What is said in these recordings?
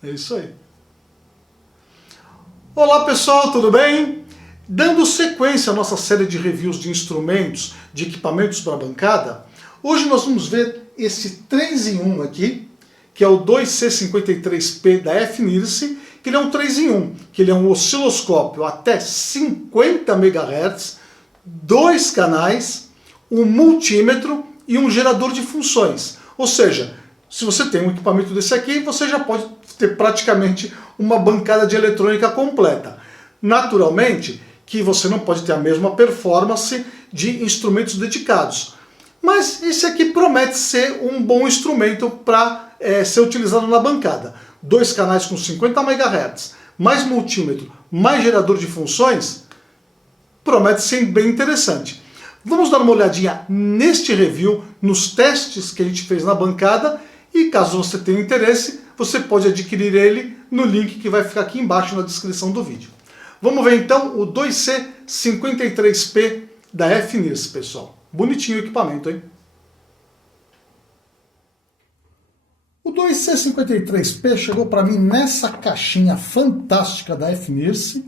É isso aí. Olá pessoal, tudo bem? Dando sequência à nossa série de reviews de instrumentos, de equipamentos para a bancada, hoje nós vamos ver esse 3 em 1 aqui, que é o 2C53P da F-Nirse, que ele é um 3 em 1, que ele é um osciloscópio até 50 MHz, 2 canais, um multímetro e um gerador de funções. Ou seja, se você tem um equipamento desse aqui, você já pode ter praticamente uma bancada de eletrônica completa. Naturalmente que você não pode ter a mesma performance de instrumentos dedicados. Mas esse aqui promete ser um bom instrumento para ser utilizado na bancada. 2 canais com 50 MHz, mais multímetro, mais gerador de funções, promete ser bem interessante. Vamos dar uma olhadinha neste review, nos testes que a gente fez na bancada, e caso você tenha interesse, você pode adquirir ele no link que vai ficar aqui embaixo na descrição do vídeo. Vamos ver então o 2C53P da F-Nirse, pessoal. Bonitinho o equipamento, hein? O 2C53P chegou para mim nessa caixinha fantástica da F-Nirse,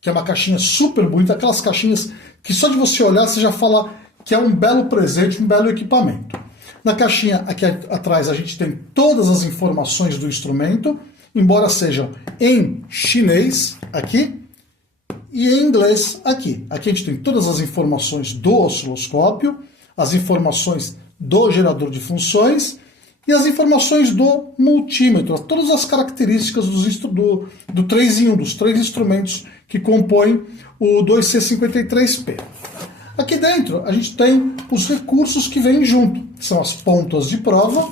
que é uma caixinha super bonita, aquelas caixinhas que só de você olhar você já fala que é um belo presente, um belo equipamento. Na caixinha aqui atrás a gente tem todas as informações do instrumento, embora sejam em chinês aqui e em inglês aqui. Aqui a gente tem todas as informações do osciloscópio, as informações do gerador de funções e as informações do multímetro, todas as características do 3 em 1, dos 3 instrumentos que compõem o 2C53P. Aqui dentro a gente tem os recursos que vêm junto, que são as pontas de prova,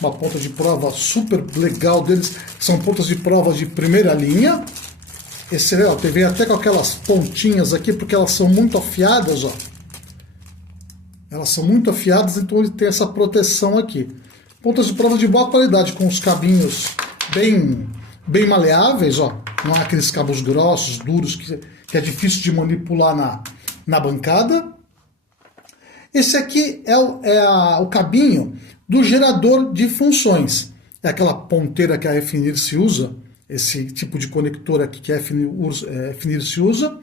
uma ponta de prova super legal deles, são pontas de prova de primeira linha. Esse vem até com aquelas pontinhas aqui, porque elas são muito afiadas, ó. Elas são muito afiadas, então ele tem essa proteção aqui. Pontas de prova de boa qualidade, com os cabinhos bem maleáveis, ó. Não é aqueles cabos grossos, duros, que é difícil de manipular na bancada. Esse aqui é o cabinho do gerador de funções. É aquela ponteira que a F-Nirse usa, esse tipo de conector aqui que a F-Nirse usa.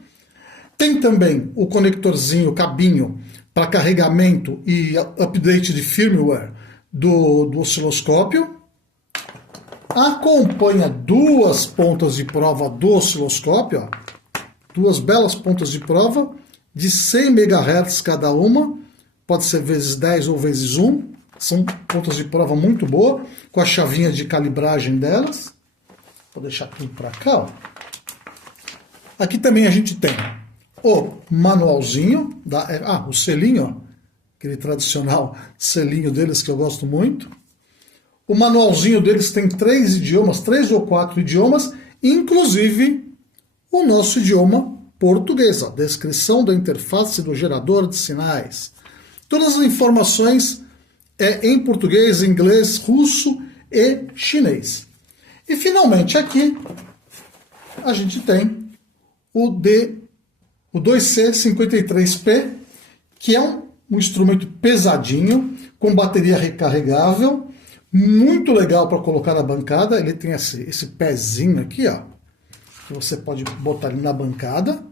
Tem também o conectorzinho, o cabinho para carregamento e update de firmware do osciloscópio. Acompanha 2 pontas de prova do osciloscópio, ó. 2 belas pontas de prova de 100 MHz cada uma, pode ser vezes 10 ou vezes 1, são pontas de prova muito boa, com a chavinha de calibragem delas. Vou deixar tudo para cá, ó. Aqui também a gente tem o manualzinho, o selinho, ó, aquele tradicional selinho deles que eu gosto muito. O manualzinho deles tem 3 idiomas, 3 ou 4 idiomas, inclusive o nosso idioma português, ó, descrição da interface do gerador de sinais. Todas as informações em português, inglês, russo e chinês. E finalmente aqui a gente tem o 2C53P, que é um instrumento pesadinho, com bateria recarregável, muito legal para colocar na bancada. Ele tem esse pezinho aqui, ó, que você pode botar ali na bancada.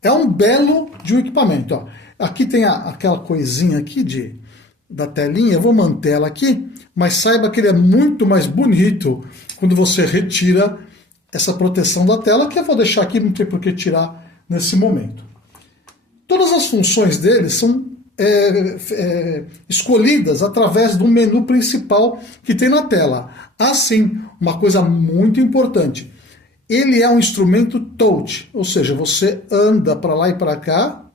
É um belo de um equipamento, ó. Aqui tem aquela coisinha aqui da telinha, eu vou manter ela aqui, mas saiba que ele é muito mais bonito quando você retira essa proteção da tela, que eu vou deixar aqui, não tem por que tirar nesse momento. Todas as funções dele são escolhidas através do menu principal que tem na tela. Assim, uma coisa muito importante, ele é um instrumento touch, ou seja, você anda para lá e para cá,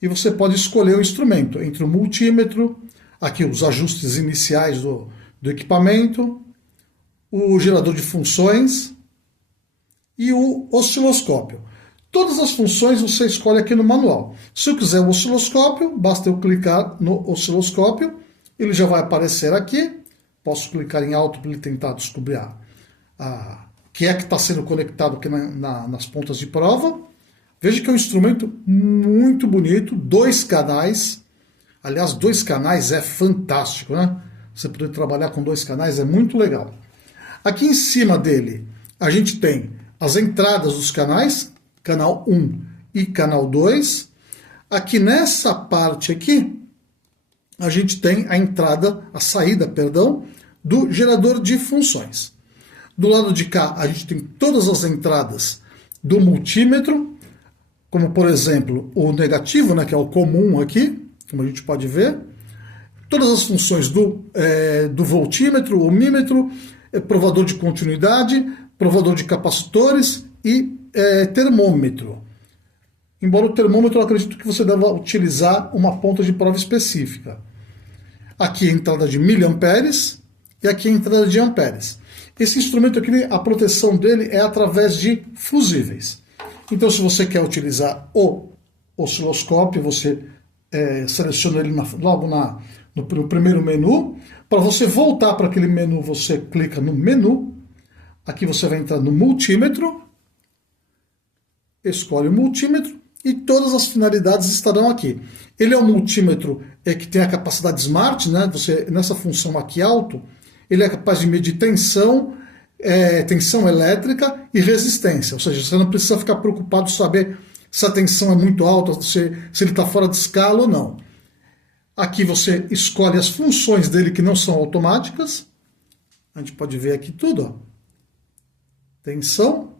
e você pode escolher o instrumento entre o multímetro, aqui os ajustes iniciais do equipamento, o gerador de funções e o osciloscópio. Todas as funções você escolhe aqui no manual. Se eu quiser o osciloscópio, basta eu clicar no osciloscópio, ele já vai aparecer aqui. Posso clicar em alto para ele tentar descobrir que está sendo conectado aqui nas pontas de prova. Veja que é um instrumento muito bonito, 2 canais. Aliás, 2 canais é fantástico, né? Você poder trabalhar com 2 canais é muito legal. Aqui em cima dele, a gente tem as entradas dos canais, canal 1 e canal 2. Aqui nessa parte aqui, a gente tem a entrada, a saída, perdão, do gerador de funções. Do lado de cá, a gente tem todas as entradas do multímetro, como por exemplo o negativo, né, que é o comum aqui, como a gente pode ver. Todas as funções do voltímetro, ohmímetro, provador de continuidade, provador de capacitores e termômetro. Embora o termômetro eu acredito que você deva utilizar uma ponta de prova específica. Aqui a entrada de miliamperes e aqui a entrada de amperes. Esse instrumento aqui, a proteção dele é através de fusíveis. Então, se você quer utilizar o osciloscópio, você seleciona ele logo no primeiro menu. Para você voltar para aquele menu, você clica no menu. Aqui você vai entrar no multímetro. Escolhe o multímetro e todas as finalidades estarão aqui. Ele é um multímetro que tem a capacidade Smart, né? Nessa função aqui alto, ele é capaz de medir tensão, tensão elétrica e resistência. Ou seja, você não precisa ficar preocupado em saber se a tensão é muito alta, se ele está fora de escala ou não. Aqui você escolhe as funções dele que não são automáticas. A gente pode ver aqui tudo. Ó. Tensão,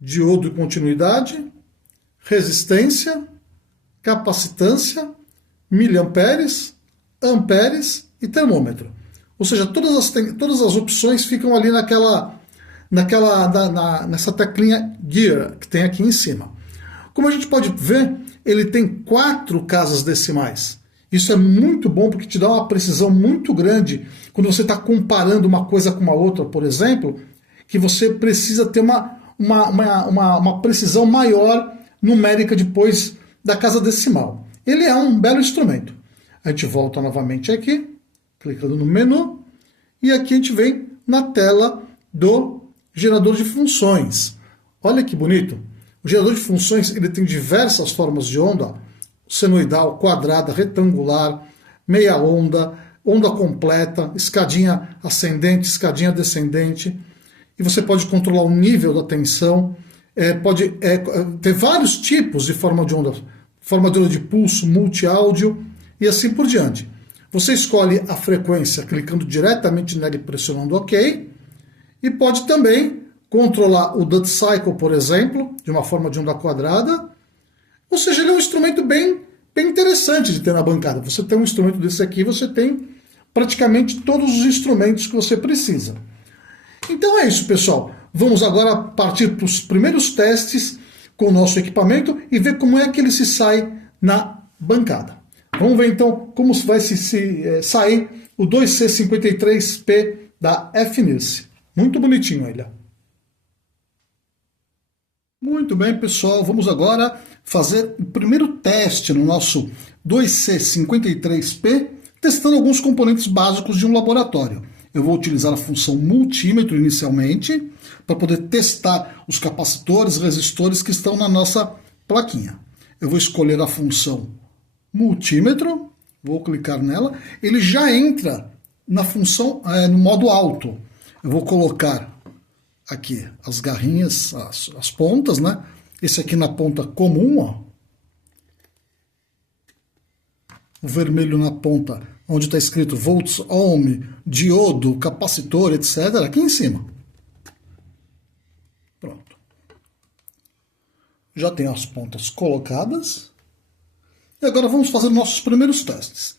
diodo e continuidade, resistência, capacitância, miliamperes, amperes e termômetro. Ou seja, todas as opções ficam ali nessa teclinha Gear que tem aqui em cima. Como a gente pode ver, ele tem 4 casas decimais. Isso é muito bom porque te dá uma precisão muito grande quando você está comparando uma coisa com uma outra, por exemplo, que você precisa ter uma precisão maior numérica depois da casa decimal. Ele é um belo instrumento. A gente volta novamente aqui, clicando no menu, e aqui a gente vem na tela do gerador de funções. Olha que bonito. O gerador de funções ele tem diversas formas de onda, senoidal, quadrada, retangular, meia onda, onda completa, escadinha ascendente, escadinha descendente. E você pode controlar o nível da tensão, pode ter vários tipos de forma de onda de pulso, multi-áudio e assim por diante. Você escolhe a frequência clicando diretamente nela e pressionando OK, e pode também controlar o duty cycle, por exemplo, de uma forma de onda quadrada. Ou seja, ele é um instrumento bem interessante de ter na bancada. Você tem um instrumento desse aqui, você tem praticamente todos os instrumentos que você precisa. Então é isso, pessoal. Vamos agora partir para os primeiros testes com o nosso equipamento e ver como é que ele se sai na bancada. Vamos ver então como vai se sair o 2C53P da FNIRS. Muito bonitinho ele. Muito bem, pessoal. Vamos agora fazer o primeiro teste no nosso 2C53P, testando alguns componentes básicos de um laboratório. Eu vou utilizar a função multímetro inicialmente, para poder testar os capacitores, resistores que estão na nossa plaquinha. Eu vou escolher a função multímetro, vou clicar nela, ele já entra na função, no modo alto. Eu vou colocar aqui as garrinhas, as pontas, né? Esse aqui na ponta comum, ó. O vermelho na ponta onde está escrito volts, ohm, diodo, capacitor, etc. Aqui em cima. Pronto. Já tem as pontas colocadas. E agora vamos fazer nossos primeiros testes.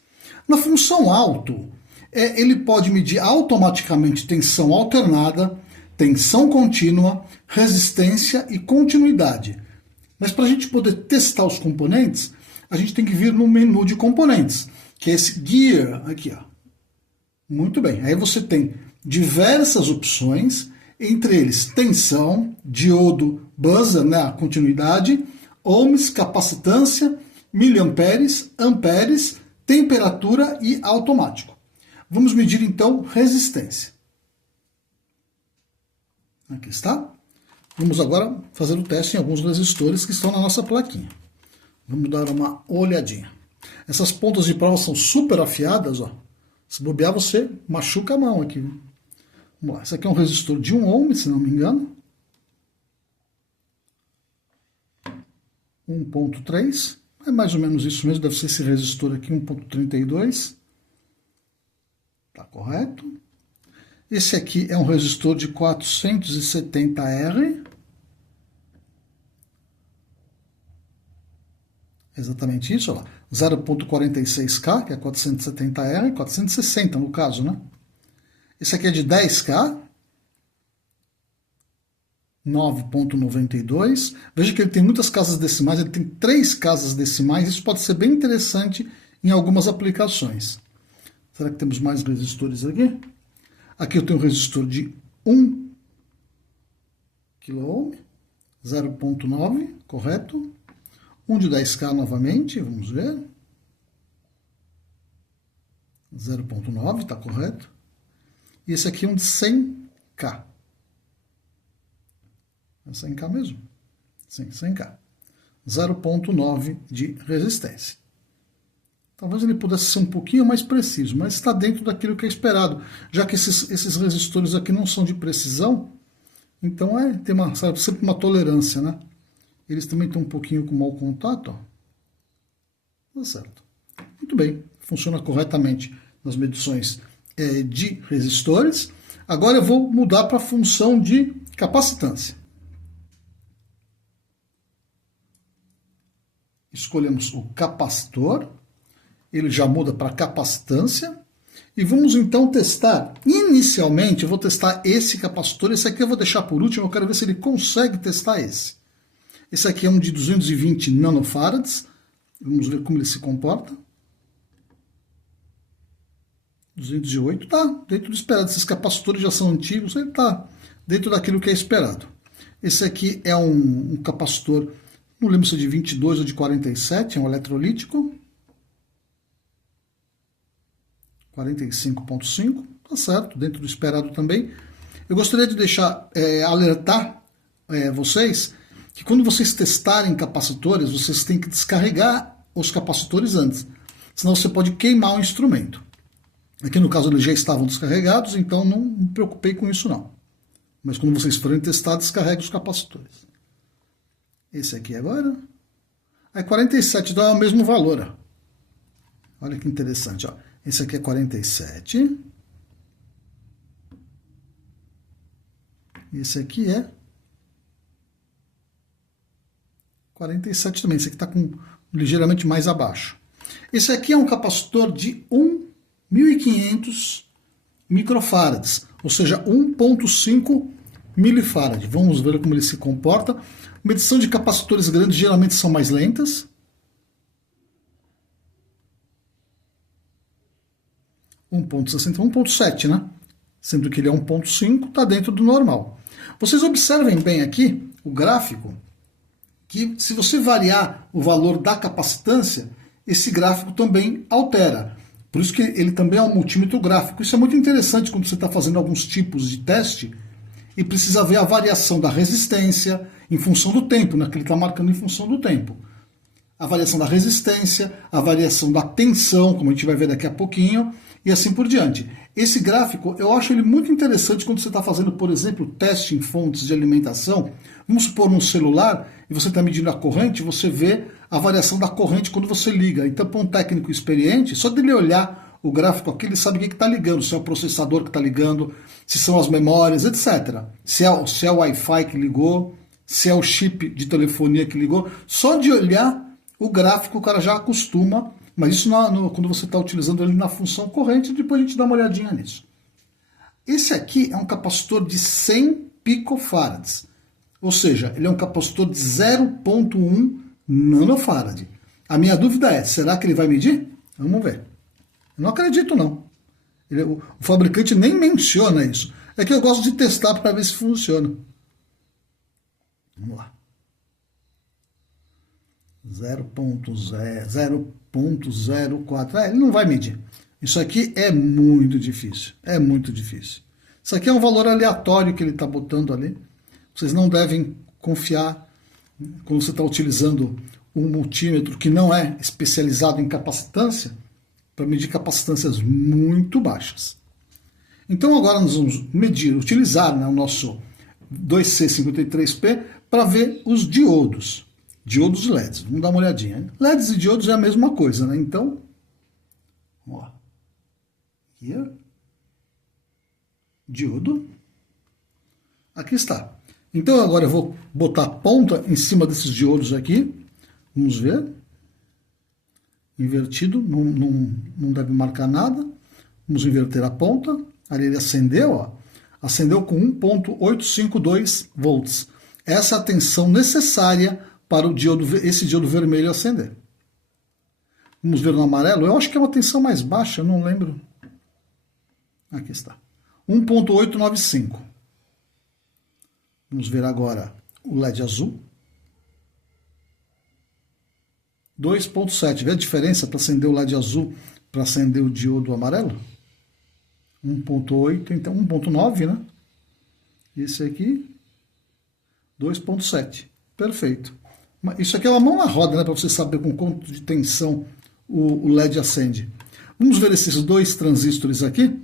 Na função alto, ele pode medir automaticamente tensão alternada, tensão contínua, resistência e continuidade. Mas para a gente poder testar os componentes, a gente tem que vir no menu de componentes, que é esse Gear aqui, ó. Muito bem, aí você tem diversas opções, entre eles tensão, diodo, buzzer, né, a continuidade, ohms, capacitância, miliamperes, amperes, temperatura e automático. Vamos medir então resistência. Aqui está. Vamos agora fazer o teste em alguns resistores que estão na nossa plaquinha. Vamos dar uma olhadinha. Essas pontas de prova são super afiadas, ó. Se bobear, você machuca a mão aqui. Vamos lá, esse aqui é um resistor de 1 ohm, se não me engano. 1.3, é mais ou menos isso mesmo, deve ser esse resistor aqui, 1.32. Tá correto. Esse aqui é um resistor de 470R. Exatamente isso, ó, 0.46K, que é 470R, 460 no caso, né? Esse aqui é de 10K, 9.92. Veja que ele tem muitas casas decimais, ele tem 3 casas decimais, isso pode ser bem interessante em algumas aplicações. Será que temos mais resistores aqui? Aqui eu tenho um resistor de 1 kΩ, 0.9, correto? Um de 10K novamente, vamos ver. 0.9, está correto? E esse aqui é um de 100K. É 100K mesmo? Sim, 100K. 0.9 de resistência. Talvez ele pudesse ser um pouquinho mais preciso, mas está dentro daquilo que é esperado. Já que esses resistores aqui não são de precisão, então tem sempre uma tolerância, né? Eles também estão um pouquinho com mau contato, ó. Tá certo. Muito bem, funciona corretamente nas medições de resistores. Agora eu vou mudar para a função de capacitância. Escolhemos o capacitor, ele já muda para capacitância. E vamos então testar. Inicialmente eu vou testar esse capacitor, esse aqui eu vou deixar por último, eu quero ver se ele consegue testar esse. Esse aqui é um de 220 nanofarads. Vamos ver como ele se comporta. 208, tá dentro do esperado. Esses capacitores já são antigos, ele está dentro daquilo que é esperado. Esse aqui é um capacitor, não lembro se é de 22 ou de 47, é um eletrolítico. 45.5, tá certo, dentro do esperado também. Eu gostaria de alertar vocês que quando vocês testarem capacitores, vocês têm que descarregar os capacitores antes, senão você pode queimar o instrumento. Aqui no caso eles já estavam descarregados, então não me preocupei com isso não. Mas quando vocês forem testar, descarregue os capacitores. Esse aqui agora é 47, então é o mesmo valor. Ó. Olha que interessante, ó. Esse aqui é 47. Esse aqui é 47 também. Esse aqui está ligeiramente mais abaixo. Esse aqui é um capacitor de 1.500 microfarads, ou seja, 1.5 milifarad. Vamos ver como ele se comporta. Medição de capacitores grandes geralmente são mais lentas. 1.60, 1.7, né? Sendo que ele é 1.5, está dentro do normal. Vocês observem bem aqui o gráfico, que se você variar o valor da capacitância, esse gráfico também altera. Por isso que ele também é um multímetro gráfico. Isso é muito interessante quando você está fazendo alguns tipos de teste e precisa ver a variação da resistência em função do tempo, né? Que ele está marcando em função do tempo. A variação da resistência, a variação da tensão, como a gente vai ver daqui a pouquinho, e assim por diante. Esse gráfico, eu acho ele muito interessante quando você está fazendo, por exemplo, teste em fontes de alimentação. Vamos supor num celular, e você está medindo a corrente, você vê a variação da corrente quando você liga. Então, para um técnico experiente, só dele olhar o gráfico aqui, ele sabe o que está ligando, se é o processador que está ligando, se são as memórias, etc. Se é o Wi-Fi que ligou, se é o chip de telefonia que ligou. Só de olhar o gráfico, o cara já acostuma. Mas isso quando você está utilizando ele na função corrente, depois a gente dá uma olhadinha nisso. Esse aqui é um capacitor de 100 picofarads, ou seja, ele é um capacitor de 0.1 nanofarad. A minha dúvida é, será que ele vai medir? Vamos ver. Eu não acredito não. O fabricante nem menciona isso. É que eu gosto de testar para ver se funciona. Vamos lá. 0.04. Ele não vai medir. Isso aqui é muito difícil. É muito difícil. Isso aqui é um valor aleatório que ele está botando ali. Vocês não devem confiar quando você está utilizando um multímetro que não é especializado em capacitância para medir capacitâncias muito baixas. Então agora nós vamos utilizar, né, o nosso 2C53P para ver os diodos. Diodos e LEDs. Vamos dar uma olhadinha. LEDs e diodos é a mesma coisa, né? Então, vamos lá. Here. Diodo. Aqui está. Então agora eu vou botar a ponta em cima desses diodos aqui. Vamos ver. Invertido, não deve marcar nada. Vamos inverter a ponta. Ali ele acendeu, ó. Acendeu com 1.852 volts. Essa é a tensão necessária para o diodo, esse diodo vermelho acender. Vamos ver no amarelo. Eu acho que é uma tensão mais baixa, não lembro. Aqui está. 1.895. Vamos ver agora o LED azul. 2.7. Vê a diferença para acender o LED azul para acender o diodo amarelo? 1.8, então 1.9, né? Esse aqui, 2.7. Perfeito. Isso aqui é uma mão na roda, né? Para você saber com quanto de tensão o LED acende. Vamos ver esses dois transistores aqui.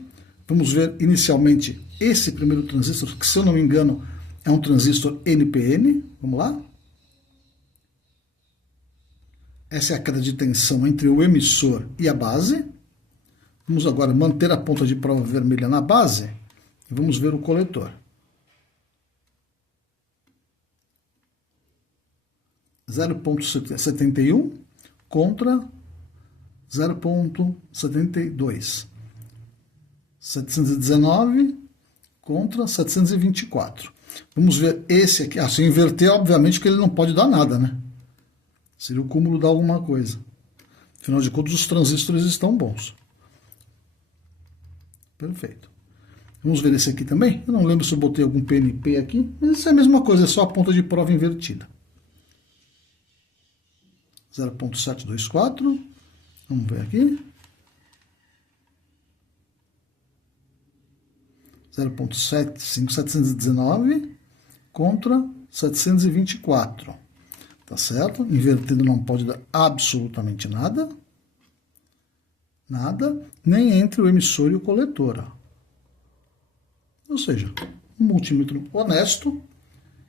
Vamos ver inicialmente esse primeiro transistor, que se eu não me engano é um transistor NPN. Vamos lá. Essa é a queda de tensão entre o emissor e a base. Vamos agora manter a ponta de prova vermelha na base e vamos ver o coletor. 0.71 contra 0.72. 719 contra 724. Vamos ver esse aqui. Se eu inverter, obviamente que ele não pode dar nada, né? Seria o cúmulo de alguma coisa. Afinal de contas, os transistores estão bons. Perfeito. Vamos ver esse aqui também. Eu não lembro se eu botei algum PNP aqui, mas isso é a mesma coisa, é só a ponta de prova invertida. 0.724. Vamos ver aqui. 0.719 contra 724. Tá certo? Invertido não pode dar absolutamente nada. Nada, nem entre o emissor e o coletor. Ou seja, um multímetro honesto.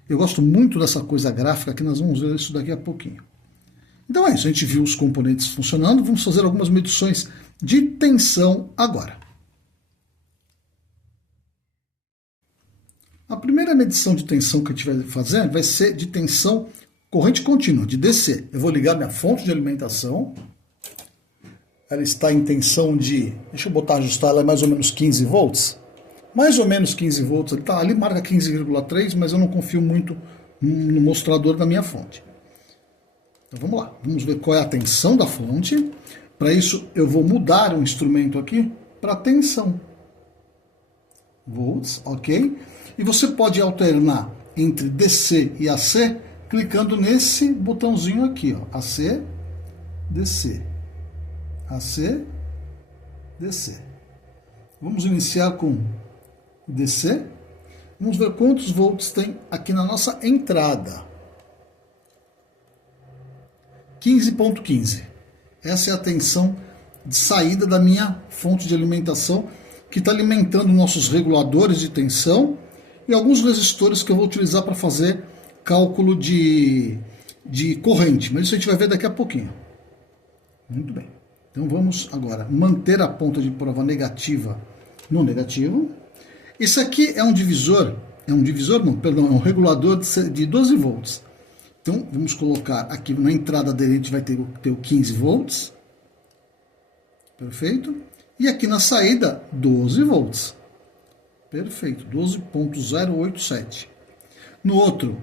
Eu gosto muito dessa coisa gráfica que nós vamos ver isso daqui a pouquinho. Então é isso, a gente viu os componentes funcionando, vamos fazer algumas medições de tensão agora. A primeira medição de tensão que a gente vai fazer vai ser de tensão corrente contínua, de DC. Eu vou ligar minha fonte de alimentação. Ela está em tensão de, deixa eu botar, ajustar, ela é mais ou menos 15 volts. Mais ou menos 15 volts, ali marca 15,3, mas eu não confio muito no mostrador da minha fonte. Então vamos lá, vamos ver qual é a tensão da fonte. Para isso eu vou mudar o instrumento aqui para tensão. Volts, ok? E você pode alternar entre DC e AC clicando nesse botãozinho aqui, ó, AC, DC. AC, DC. Vamos iniciar com DC. Vamos ver quantos volts tem aqui na nossa entrada. 15.15. Essa é a tensão de saída da minha fonte de alimentação, que está alimentando nossos reguladores de tensão e alguns resistores que eu vou utilizar para fazer cálculo de corrente. Mas isso a gente vai ver daqui a pouquinho. Muito bem. Então vamos agora manter a ponta de prova negativa no negativo. Esse aqui é um divisor, é um regulador de 12 volts. Então vamos colocar aqui na entrada dele, a gente vai ter o 15 volts. Perfeito. E aqui na saída, 12 volts. Perfeito, 12.087. No outro,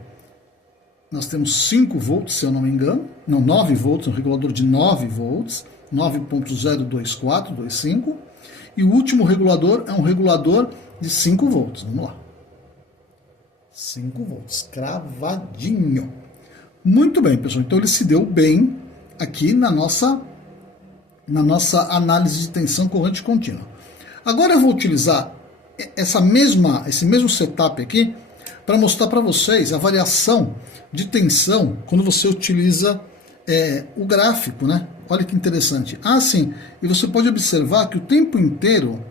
nós temos 5 volts, se eu não me engano. Não, 9 volts, um regulador de 9 volts. 9.02425. E o último regulador é um regulador de 5 volts. Vamos lá. 5 volts, cravadinho. Muito bem, pessoal. Então ele se deu bem aqui na nossa análise de tensão corrente contínua. Agora eu vou utilizar esse mesmo setup aqui para mostrar para vocês a variação de tensão quando você utiliza o gráfico, né? Olha que interessante. Sim, e você pode observar que o tempo inteiro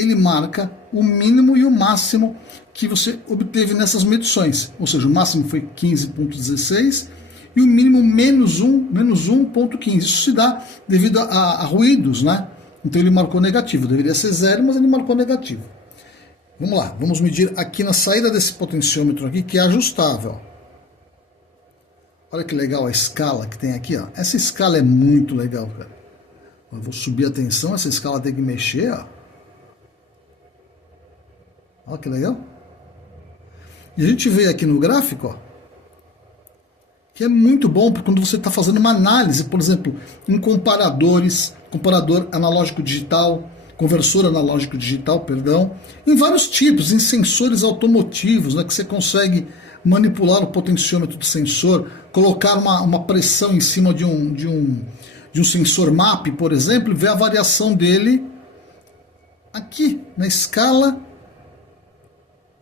ele marca o mínimo e o máximo que você obteve nessas medições. Ou seja, o máximo foi 15,16 e o mínimo menos 1,15. Isso se dá devido a ruídos, né? Então ele marcou negativo. Deveria ser 0, mas ele marcou negativo. Vamos lá, vamos medir aqui na saída desse potenciômetro aqui, que é ajustável. Olha que legal a escala que tem aqui, ó. Essa escala é muito legal, cara. Eu vou subir a tensão, essa escala tem que mexer, ó. Olha que legal. E a gente vê aqui no gráfico, ó, que é muito bom porque quando você está fazendo uma análise, por exemplo, em comparadores, comparador analógico digital, conversor analógico digital, perdão, em vários tipos, em sensores automotivos, né, que você consegue manipular o potenciômetro do sensor, colocar uma pressão em cima de um sensor MAP, por exemplo, e ver a variação dele aqui na escala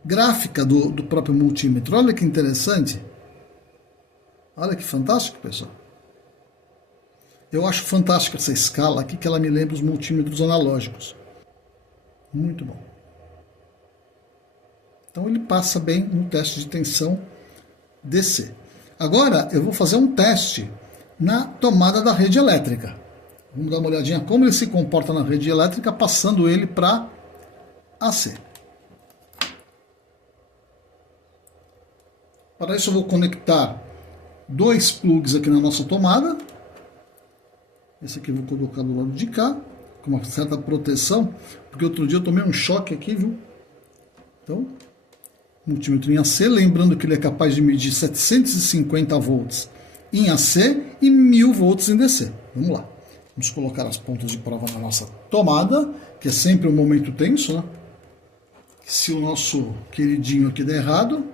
gráfica do próprio multímetro. Olha que interessante. Olha que fantástico, pessoal. Eu acho fantástica essa escala aqui, que ela me lembra os multímetros analógicos. Muito bom. Então ele passa bem no teste de tensão DC. Agora eu vou fazer um teste na tomada da rede elétrica. Vamos dar uma olhadinha como ele se comporta na rede elétrica, passando ele para AC. Para isso eu vou conectar 2 plugs aqui na nossa tomada. Esse aqui eu vou colocar do lado de cá, com uma certa proteção, porque outro dia eu tomei um choque aqui, viu? Então, multímetro em AC, lembrando que ele é capaz de medir 750 volts em AC e 1000 volts em DC. Vamos lá. Vamos colocar as pontas de prova na nossa tomada, que é sempre um momento tenso, né? Se o nosso queridinho aqui der errado,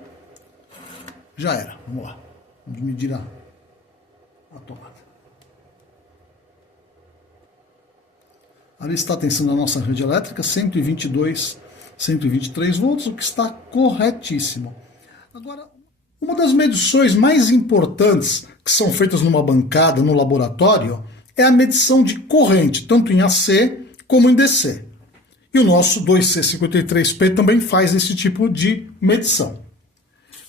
já era. Vamos lá. Vamos medir a tomada. Ali está a tensão da nossa rede elétrica, 122, 123 volts, o que está corretíssimo. Agora, uma das medições mais importantes que são feitas numa bancada, no laboratório, é a medição de corrente, tanto em AC como em DC. E o nosso 2C53P também faz esse tipo de medição.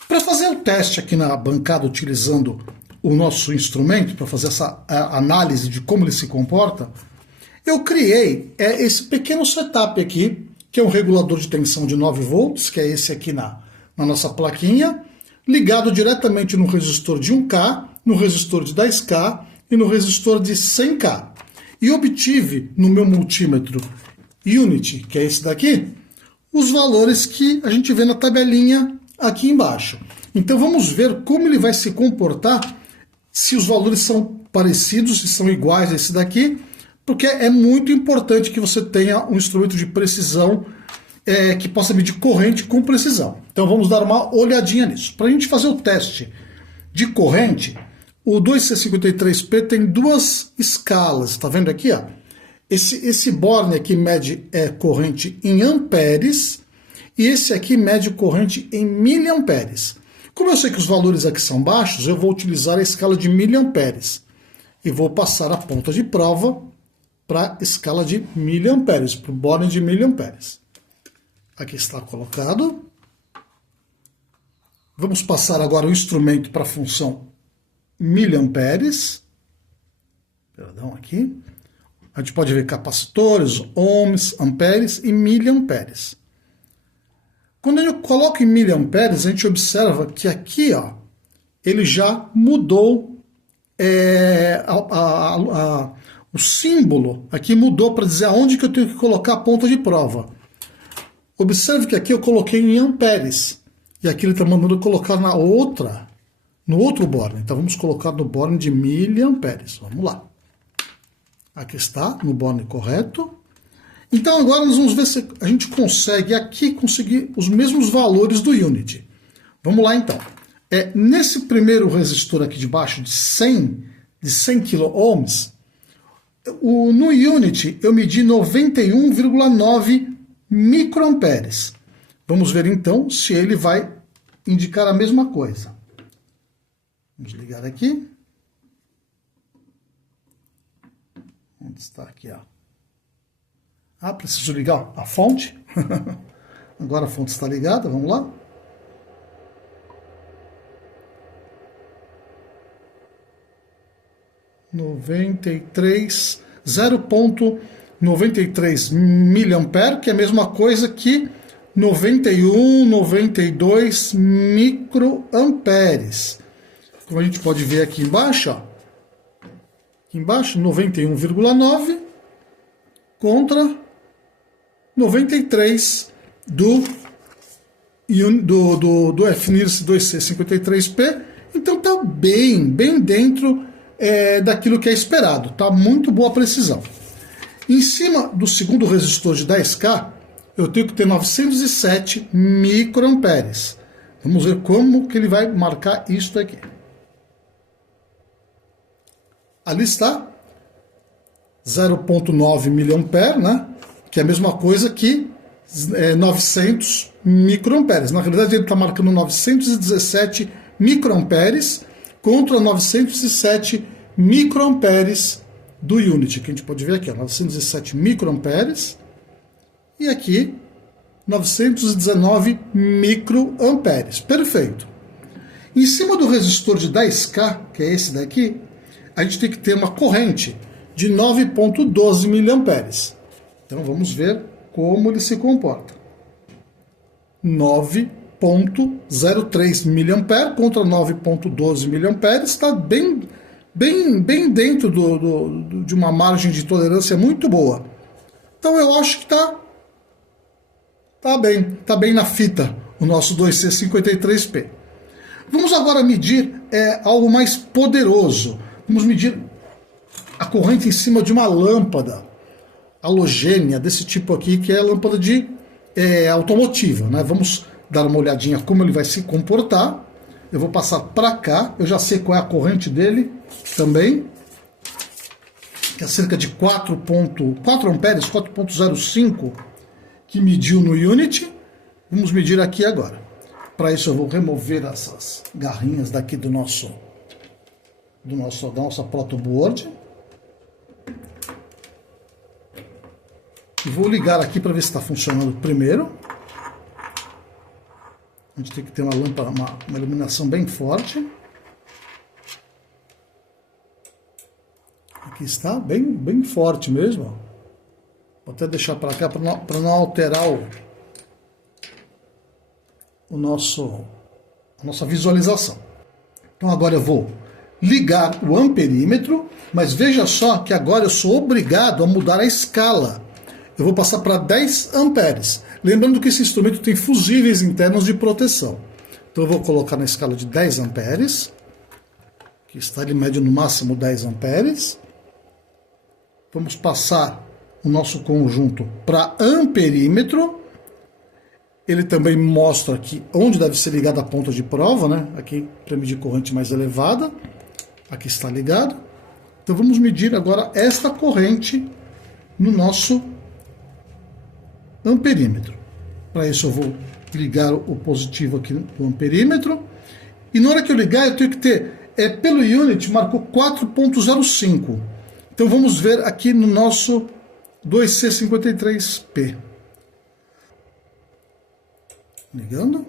Para fazer o teste aqui na bancada, utilizando o nosso instrumento, para fazer essa análise de como ele se comporta, eu criei esse pequeno setup aqui, que é um regulador de tensão de 9 volts, que é esse aqui na nossa plaquinha, ligado diretamente no resistor de 1K, no resistor de 10K e no resistor de 100K. E obtive no meu multímetro Unity, que é esse daqui, os valores que a gente vê na tabelinha aqui embaixo. Então vamos ver como ele vai se comportar, se os valores são parecidos, se são iguais a esse daqui, porque é muito importante que você tenha um instrumento de precisão que possa medir corrente com precisão. Então vamos dar uma olhadinha nisso. Para a gente fazer o teste de corrente, o 2C53P tem 2 escalas. Está vendo aqui? Ó? Esse borne aqui mede corrente em amperes e esse aqui mede corrente em miliamperes. Como eu sei que os valores aqui são baixos, eu vou utilizar a escala de miliamperes e vou passar a ponta de prova para a escala de miliamperes, para o borne de miliamperes. Aqui está colocado. Vamos passar agora o instrumento para a função miliamperes. Perdão, aqui. A gente pode ver capacitores, ohms, amperes e miliamperes. Quando eu coloco em miliamperes, a gente observa que aqui, ó, ele já mudou o símbolo. Aqui mudou para dizer aonde que eu tenho que colocar a ponta de prova. Observe que aqui eu coloquei em amperes. E aqui ele está mandando colocar no outro borne. Então vamos colocar no borne de miliamperes. Vamos lá. Aqui está, no borne correto. Então agora nós vamos ver se a gente consegue conseguir os mesmos valores do Unity. Vamos lá então. Nesse primeiro resistor aqui de baixo de 100 kΩ, no Unity eu medi 91,9 microamperes. Vamos ver então se ele vai indicar a mesma coisa. Vamos ligar aqui. Onde está aqui, ó? Ah, preciso ligar a fonte. Agora a fonte está ligada, vamos lá. Zero ponto 93 miliampere, que é a mesma coisa que 91, 92 microamperes. Como a gente pode ver aqui embaixo, ó, aqui embaixo 91,9 contra 93 do FNIRS 2C53P. Então está bem dentro daquilo que é esperado. Está muito boa a precisão. Em cima do segundo resistor de 10K, eu tenho que ter 907 microamperes. Vamos ver como que ele vai marcar isso aqui. Ali está, 0,9 miliampere, né? Que é a mesma coisa que 900 microamperes. Na realidade, ele está marcando 917 microamperes contra 907 microamperes do Unity, que a gente pode ver aqui, ó, 907 microamperes e aqui 919 microamperes. Perfeito. Em cima do resistor de 10K, que é esse daqui, a gente tem que ter uma corrente de 9,12 miliamperes. Então vamos ver como ele se comporta. 9,03 miliampere contra 9,12 miliamperes, está bem dentro de uma margem de tolerância muito boa. Então eu acho que tá bem na fita o nosso 2C53P. Vamos agora medir algo mais poderoso. Vamos medir a corrente em cima de uma lâmpada halogênia desse tipo aqui, que é a lâmpada de automotiva, né? Vamos dar uma olhadinha como ele vai se comportar. Eu vou passar para cá, eu já sei qual é a corrente dele também, que é cerca de 4 amperes, 4,05, que mediu no Unity. Vamos medir aqui agora. Para isso eu vou remover essas garrinhas daqui da nossa protoboard. E vou ligar aqui para ver se está funcionando primeiro. A gente tem que ter uma lâmpada, uma iluminação bem forte. Aqui está, bem forte mesmo. Vou até deixar para cá para não alterar a nossa visualização. Então agora eu vou ligar o amperímetro, mas veja só que agora eu sou obrigado a mudar a escala. Eu vou passar para 10 amperes. Lembrando que esse instrumento tem fusíveis internos de proteção. Então eu vou colocar na escala de 10 amperes. Que está, ele mede no máximo 10 amperes. Vamos passar o nosso conjunto para amperímetro. Ele também mostra aqui onde deve ser ligada a ponta de prova, né? Aqui para medir corrente mais elevada. Aqui está ligado. Então vamos medir agora esta corrente no nosso amperímetro. Para isso eu vou ligar o positivo aqui no amperímetro. E na hora que eu ligar eu tenho que ter, pelo Unity marcou 4,05. Então vamos ver aqui no nosso 2C53P. Ligando.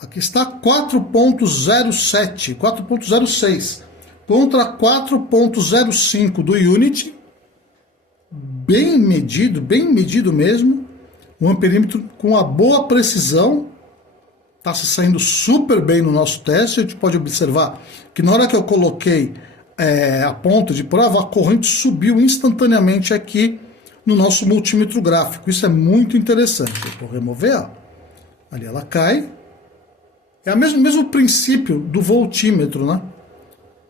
Aqui está 4,07, 4,06 contra 4,05 do Unity. Bem medido mesmo. Um amperímetro com uma boa precisão. Está se saindo super bem no nosso teste. A gente pode observar que na hora que eu coloquei a ponta de prova, a corrente subiu instantaneamente aqui no nosso multímetro gráfico. Isso é muito interessante. Eu vou remover, ó. Ali ela cai. É o mesmo princípio do voltímetro, né?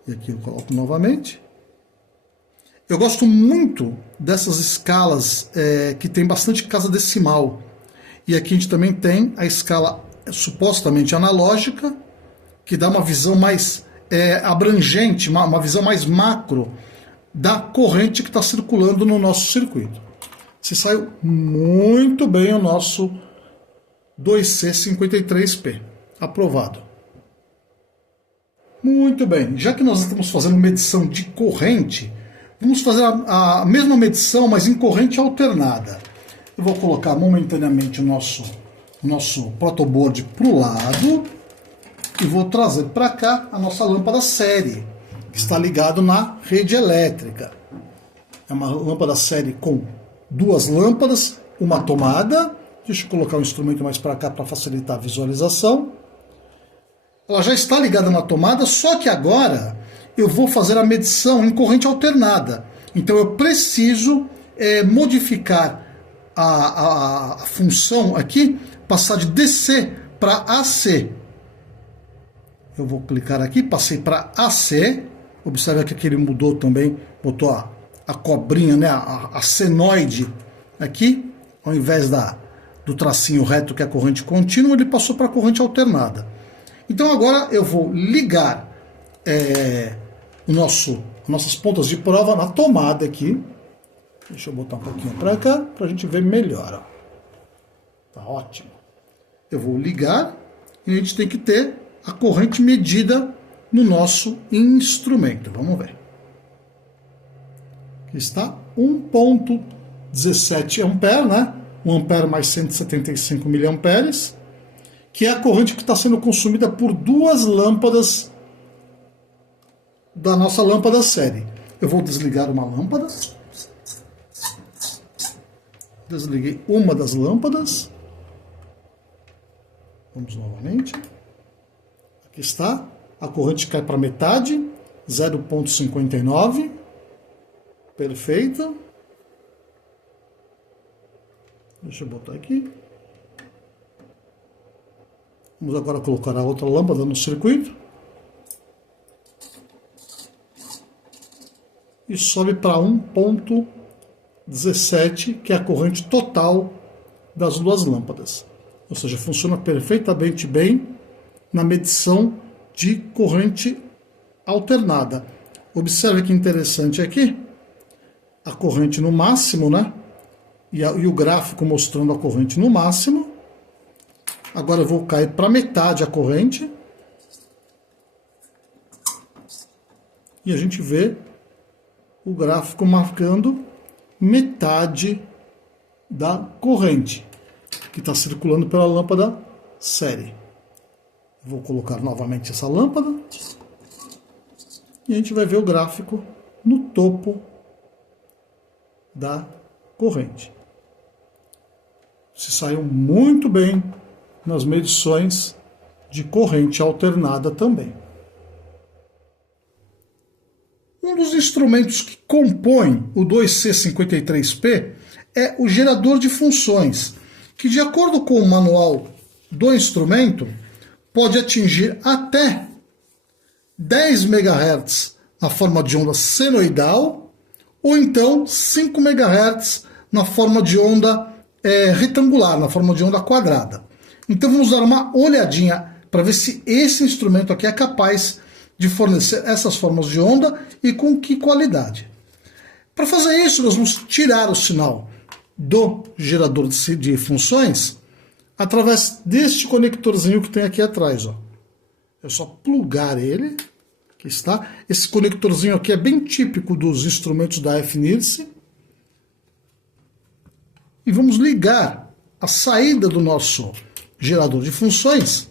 E aqui eu coloco novamente. Eu gosto muito dessas escalas que tem bastante casa decimal. E aqui a gente também tem a escala supostamente analógica, que dá uma visão mais abrangente, uma visão mais macro da corrente que está circulando no nosso circuito. Se saiu muito bem o nosso 2C53P. Aprovado. Muito bem. Já que nós estamos fazendo medição de corrente, Vamos fazer a mesma medição, mas em corrente alternada. Eu vou colocar momentaneamente o nosso protoboard para o lado e vou trazer para cá a nossa lâmpada série, que está ligado na rede elétrica. É uma lâmpada série com duas lâmpadas, uma tomada. Deixa eu colocar o instrumento mais para cá para facilitar a visualização. Ela já está ligada na tomada, só que agora eu vou fazer a medição em corrente alternada. Então eu preciso modificar a função aqui, passar de DC para AC. Eu vou clicar aqui, passei para AC. Observe que aqui ele mudou também, botou a cobrinha, né, a senoide aqui, ao invés do tracinho reto que é a corrente contínua, ele passou para a corrente alternada. Então agora eu vou ligar nossas pontas de prova na tomada aqui. Deixa eu botar um pouquinho para cá, para a gente ver melhor. Ó. Tá ótimo. Eu vou ligar e a gente tem que ter a corrente medida no nosso instrumento. Vamos ver. Aqui está 1,17 ampere, né? 1 ampere mais 175 miliamperes, que é a corrente que está sendo consumida por duas lâmpadas da nossa lâmpada série. Eu vou desligar uma lâmpada. Desliguei uma das lâmpadas. Vamos novamente. Aqui está. A corrente cai para metade. 0,59. Perfeito. Deixa eu botar aqui. Vamos agora colocar a outra lâmpada no circuito. E sobe para 1,17, que é a corrente total das duas lâmpadas. Ou seja, funciona perfeitamente bem na medição de corrente alternada. Observe que interessante aqui, a corrente no máximo, né? E o gráfico mostrando a corrente no máximo. Agora eu vou cair para metade a corrente. E a gente vê o gráfico marcando metade da corrente que está circulando pela lâmpada série. Vou colocar novamente essa lâmpada. E a gente vai ver o gráfico no topo da corrente. Se saiu muito bem nas medições de corrente alternada também. Um dos instrumentos que compõem o 2C53P é o gerador de funções, que de acordo com o manual do instrumento, pode atingir até 10 MHz na forma de onda senoidal ou então 5 MHz na forma de onda retangular, na forma de onda quadrada. Então vamos dar uma olhadinha para ver se esse instrumento aqui é capaz de fornecer essas formas de onda e com que qualidade. Para fazer isso, nós vamos tirar o sinal do gerador de funções através deste conectorzinho que tem aqui atrás. Ó. É só plugar ele, aqui está. Esse conectorzinho aqui é bem típico dos instrumentos da FNIRS. E vamos ligar a saída do nosso gerador de funções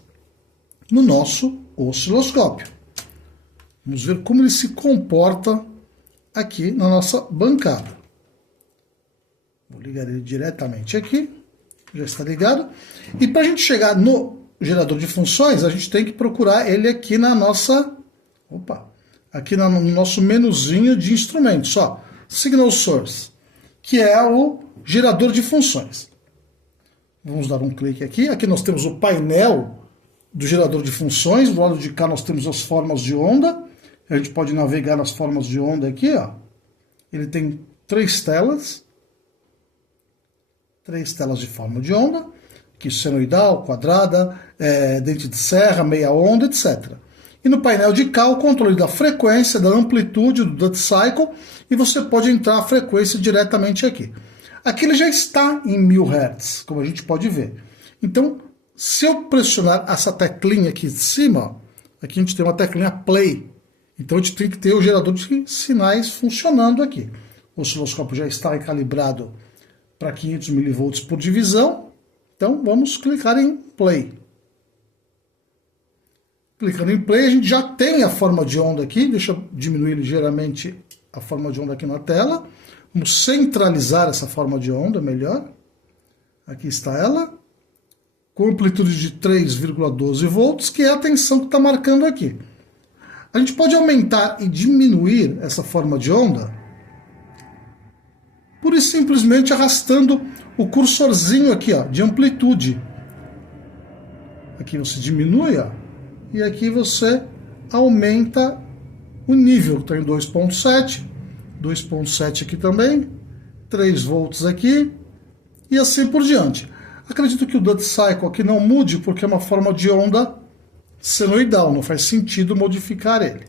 no nosso osciloscópio. Vamos ver como ele se comporta aqui na nossa bancada. Vou ligar ele diretamente aqui. Já está ligado. E para a gente chegar no gerador de funções, a gente tem que procurar ele aqui na nossa... aqui no nosso menuzinho de instrumentos. Ó, Signal Source, que é o gerador de funções. Vamos dar um clique aqui. Aqui nós temos o painel do gerador de funções. Do lado de cá nós temos as formas de onda. A gente pode navegar nas formas de onda aqui. Ó. Ele tem 3 telas. 3 telas de forma de onda. Aqui senoidal, quadrada, dente de serra, meia onda, etc. E no painel de cá o controle da frequência, da amplitude, do duty cycle. E você pode entrar a frequência diretamente aqui. Aqui ele já está em 1000 Hz, como a gente pode ver. Então, se eu pressionar essa teclinha aqui de cima, ó, aqui a gente tem uma teclinha play. Então a gente tem que ter o gerador de sinais funcionando aqui. O osciloscópio já está calibrado para 500 mV por divisão. Então vamos clicar em Play. Clicando em Play, a gente já tem a forma de onda aqui. Deixa eu diminuir ligeiramente a forma de onda aqui na tela. Vamos centralizar essa forma de onda melhor. Aqui está ela. Com amplitude de 3,12 volts, que é a tensão que está marcando aqui. A gente pode aumentar e diminuir essa forma de onda pura e simplesmente arrastando o cursorzinho aqui, ó, de amplitude. Aqui você diminui, ó, e aqui você aumenta o nível. Está em 2.7, 2.7 aqui também, 3 volts aqui, e assim por diante. Acredito que o Duty Cycle aqui não mude, porque é uma forma de onda senoidal, não faz sentido modificar ele.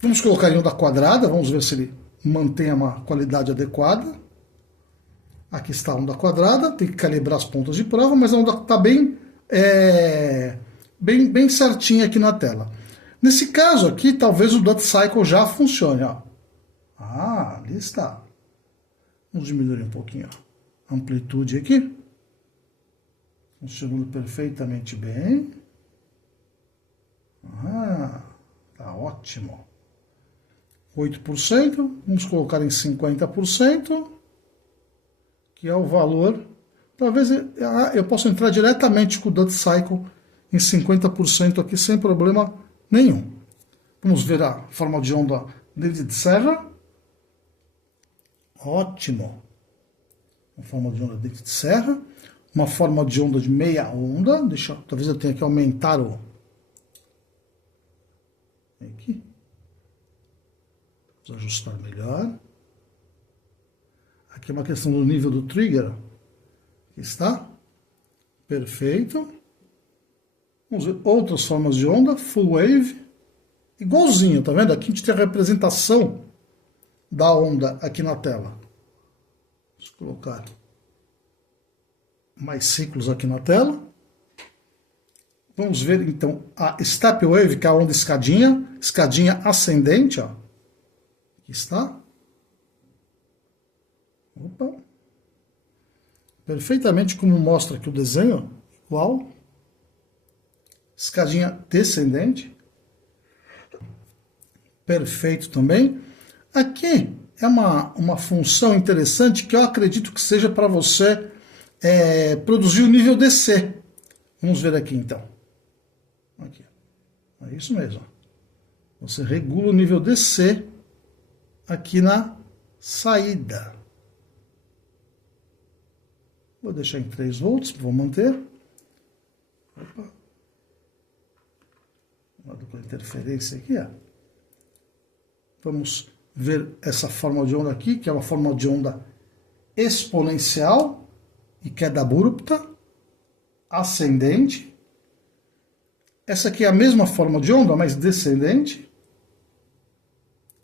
Vamos colocar em onda quadrada, vamos ver se ele mantém uma qualidade adequada. Aqui está a onda quadrada, tem que calibrar as pontas de prova, mas a onda está bem certinha aqui na tela. Nesse caso aqui, talvez o Duty Cycle já funcione. Ó. Ah, ali está. Vamos diminuir um pouquinho a amplitude aqui. Funcionando perfeitamente bem. Ah, tá ótimo. 8%, vamos colocar em 50%, que é o valor. Talvez eu possa entrar diretamente com o Duty Cycle em 50% aqui sem problema nenhum. Vamos ver a forma de onda dentro de serra. Ótimo. Uma forma de onda dentro de serra. Uma forma de onda de meia onda. Talvez eu tenha que aumentar o... Aqui. Vamos ajustar melhor. Aqui é uma questão do nível do trigger. Aqui está. Perfeito. Vamos ver outras formas de onda. Full wave. Igualzinho, tá vendo? Aqui a gente tem a representação da onda aqui na tela. Vamos colocar mais ciclos aqui na tela. Vamos ver então a Step Wave, que é a onda escadinha ascendente, ó. Aqui está. Opa. Perfeitamente como mostra aqui o desenho, igual. Escadinha descendente. Perfeito também. Aqui é uma função interessante que eu acredito que seja para você produzir o nível DC. Vamos ver aqui então. Aqui. É isso mesmo. Você regula o nível DC aqui na saída. Vou deixar em 3 volts, vou manter. Opa. Uma dupla interferência aqui, ó. Vamos ver essa forma de onda aqui, que é uma forma de onda exponencial e queda abrupta, ascendente. Essa aqui é a mesma forma de onda, mas descendente.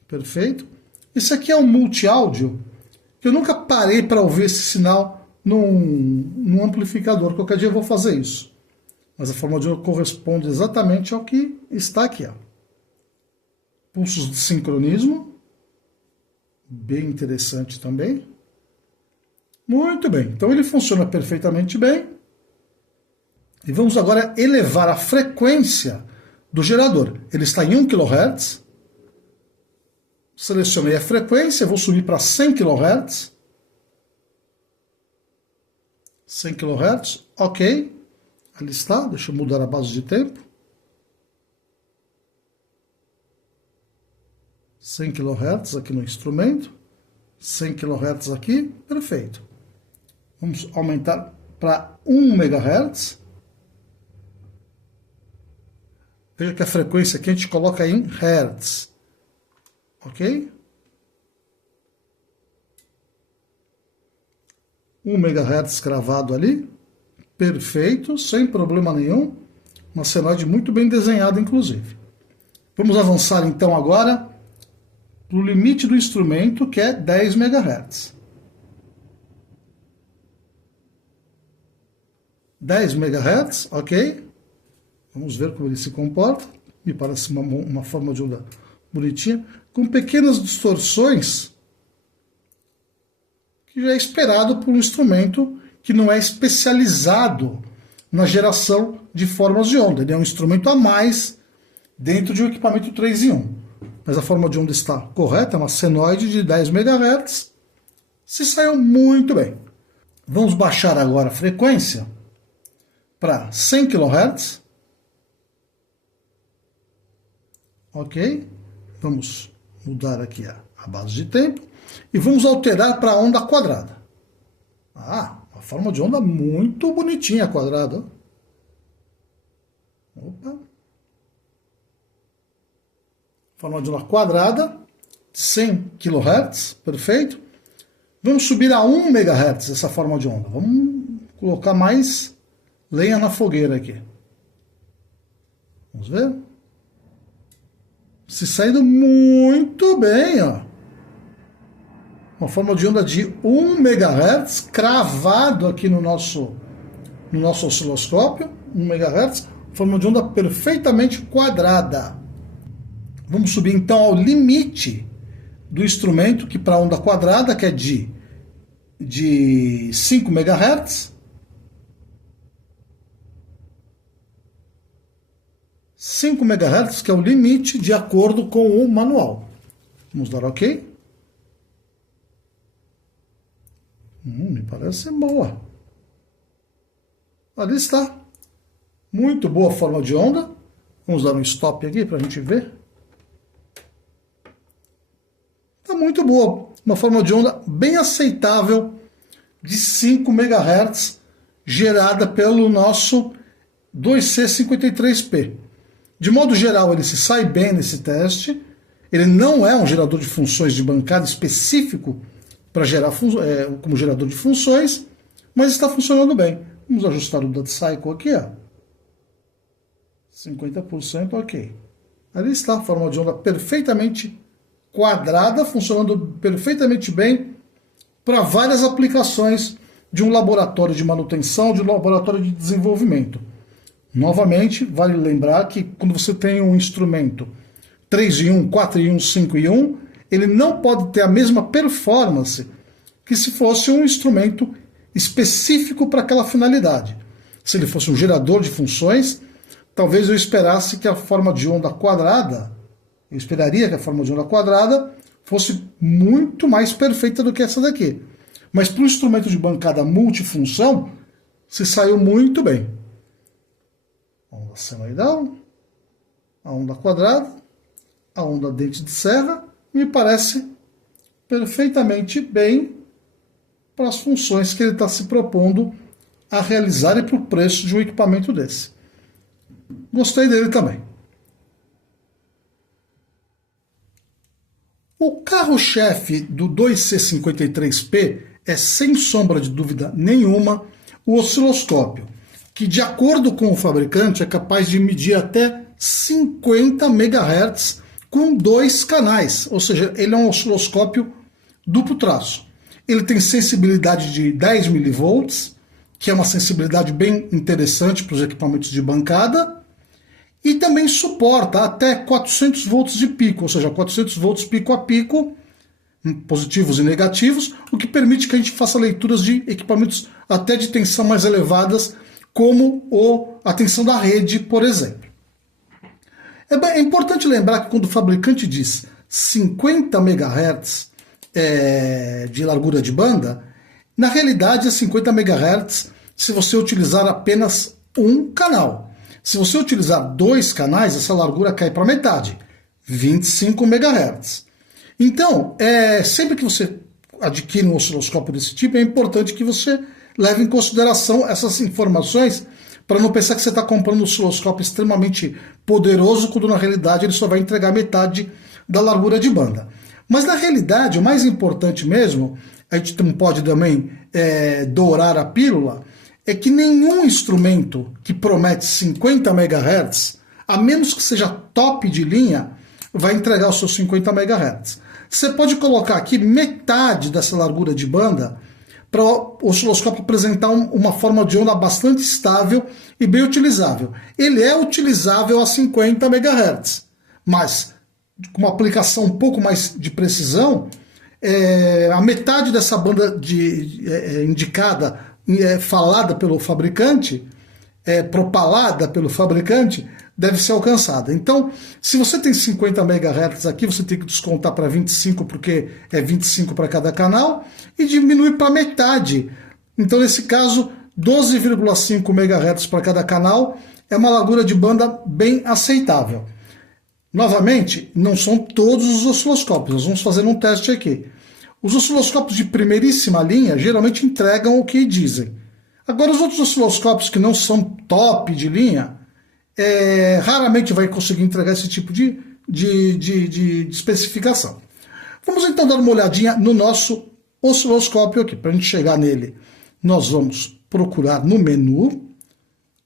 Perfeito. Esse aqui é um multi-áudio, que eu nunca parei para ouvir esse sinal num amplificador. Qualquer dia eu vou fazer isso. Mas a forma de onda corresponde exatamente ao que está aqui, ó. Pulsos de sincronismo. Bem interessante também. Muito bem. Então ele funciona perfeitamente bem. E vamos agora elevar a frequência do gerador. Ele está em 1 kHz. Selecionei a frequência, vou subir para 100 kHz. 100 kHz, ok. Ali está, deixa eu mudar a base de tempo. 100 kHz aqui no instrumento. 100 kHz aqui, perfeito. Vamos aumentar para 1 MHz. Veja que a frequência aqui a gente coloca em Hertz. Ok? 1 MHz gravado ali. Perfeito, sem problema nenhum. Uma senoide muito bem desenhada, inclusive. Vamos avançar então agora para o limite do instrumento, que é 10 MHz. 10 MHz, ok? Vamos ver como ele se comporta. Me parece uma forma de onda bonitinha, com pequenas distorções, que já é esperado por um instrumento que não é especializado na geração de formas de onda. Ele é um instrumento a mais dentro de um equipamento 3 em 1. Mas a forma de onda está correta, é uma senoide de 10 MHz, se saiu muito bem. Vamos baixar agora a frequência para 100 kHz. Ok? Vamos mudar aqui a base de tempo e vamos alterar para a onda quadrada. Uma forma de onda muito bonitinha quadrada. Opa. Forma de onda quadrada, 100 kHz, perfeito. Vamos subir a 1 MHz essa forma de onda. Vamos colocar mais lenha na fogueira aqui. Vamos ver? Se saindo muito bem, ó. Uma forma de onda de 1 MHz cravado aqui no nosso osciloscópio. 1 MHz, forma de onda perfeitamente quadrada. Vamos subir então ao limite do instrumento, que para onda quadrada, que é de 5 MHz. 5 MHz, que é o limite de acordo com o manual. Vamos dar OK. Me parece boa. Ali está. Muito boa forma de onda. Vamos dar um stop aqui para a gente ver. Está muito boa. Uma forma de onda bem aceitável de 5 MHz, gerada pelo nosso 2C53P. De modo geral, ele se sai bem nesse teste. Ele não é um gerador de funções de bancada específico para gerar como gerador de funções, mas está funcionando bem. Vamos ajustar o Duty Cycle aqui, ó. 50%, ok. Ali está a forma de onda perfeitamente quadrada, funcionando perfeitamente bem para várias aplicações de um laboratório de manutenção, de um laboratório de desenvolvimento. Novamente, vale lembrar que quando você tem um instrumento 3 em 1, 4 em 1, 5 em 1, ele não pode ter a mesma performance que se fosse um instrumento específico para aquela finalidade. Se ele fosse um gerador de funções, talvez eu esperasse que a forma de onda quadrada, eu esperaria que a forma de onda quadrada fosse muito mais perfeita do que essa daqui. Mas para um instrumento de bancada multifunção, se saiu muito bem. A onda senoidal, a onda quadrada, a onda dente de serra, me parece perfeitamente bem para as funções que ele está se propondo a realizar e para o preço de um equipamento desse. Gostei dele também. O carro-chefe do 2C53P é, sem sombra de dúvida nenhuma, o osciloscópio, que, de acordo com o fabricante, é capaz de medir até 50 MHz com 2 canais, ou seja, ele é um osciloscópio duplo traço. Ele tem sensibilidade de 10 mV, que é uma sensibilidade bem interessante para os equipamentos de bancada, e também suporta até 400 volts de pico, ou seja, 400 volts pico a pico, positivos e negativos, o que permite que a gente faça leituras de equipamentos até de tensão mais elevadas, como a tensão da rede, por exemplo. É importante lembrar que quando o fabricante diz 50 MHz de largura de banda, na realidade é 50 MHz se você utilizar apenas um canal. Se você utilizar 2 canais, essa largura cai para metade, 25 MHz. Então, sempre que você adquire um osciloscópio desse tipo, é importante que você leve em consideração essas informações para não pensar que você está comprando um osciloscópio extremamente poderoso, quando na realidade ele só vai entregar metade da largura de banda. Mas na realidade, o mais importante mesmo, a gente não pode também dourar a pílula, é que nenhum instrumento que promete 50 MHz, a menos que seja top de linha, vai entregar os seus 50 MHz. Você pode colocar aqui metade dessa largura de banda para o osciloscópio apresentar uma forma de onda bastante estável e bem utilizável. Ele é utilizável a 50 MHz, mas com uma aplicação um pouco mais de precisão, a metade dessa banda indicada, falada pelo fabricante, propalada pelo fabricante, deve ser alcançada. Então, se você tem 50 MHz aqui, você tem que descontar para 25, porque é 25 para cada canal, e diminuir para metade. Então, nesse caso, 12,5 MHz para cada canal é uma largura de banda bem aceitável. Novamente, não são todos os osciloscópios, nós vamos fazer um teste aqui. Os osciloscópios de primeiríssima linha geralmente entregam o que dizem. Agora, os outros osciloscópios que não são top de linha, raramente vai conseguir entregar esse tipo de especificação. Vamos então dar uma olhadinha no nosso osciloscópio aqui. Para a gente chegar nele, nós vamos procurar no menu,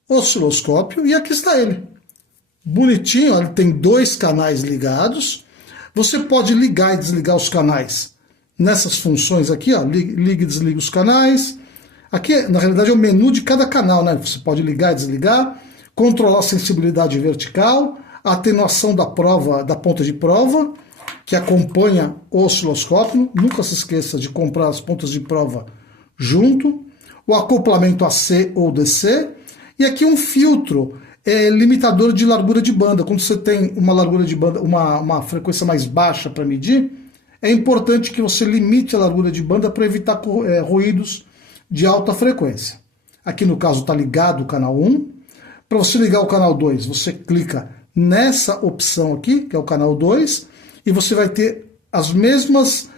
osciloscópio, e aqui está ele. Bonitinho, ele tem 2 canais ligados. Você pode ligar e desligar os canais nessas funções aqui, ó, liga e desliga os canais. Aqui, na realidade, é o menu de cada canal, né? Você pode ligar e desligar, controlar a sensibilidade vertical, a atenuação da ponta de prova, que acompanha o osciloscópio. Nunca se esqueça de comprar as pontas de prova junto. O acoplamento AC ou DC. E aqui um filtro limitador de largura de banda. Quando você tem uma largura de banda, uma frequência mais baixa para medir, é importante que você limite a largura de banda para evitar ruídos de alta frequência. Aqui no caso está ligado o canal 1. Para você ligar o canal 2, você clica nessa opção aqui, que é o canal 2, e você vai ter as mesmas,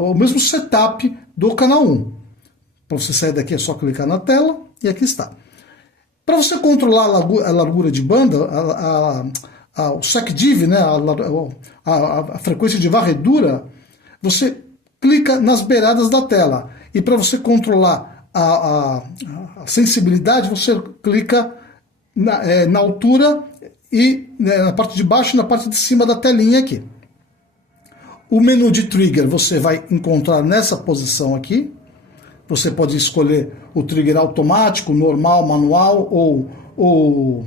o mesmo setup do canal 1. Para você sair daqui é só clicar na tela e aqui está. Para você controlar a largura de banda, o SecDiv, né, a frequência de varredura, você clica nas beiradas da tela. E para você controlar a sensibilidade, você clica na altura e na parte de baixo e na parte de cima da telinha aqui. O menu de trigger você vai encontrar nessa posição aqui. Você pode escolher o trigger automático, normal, manual ou o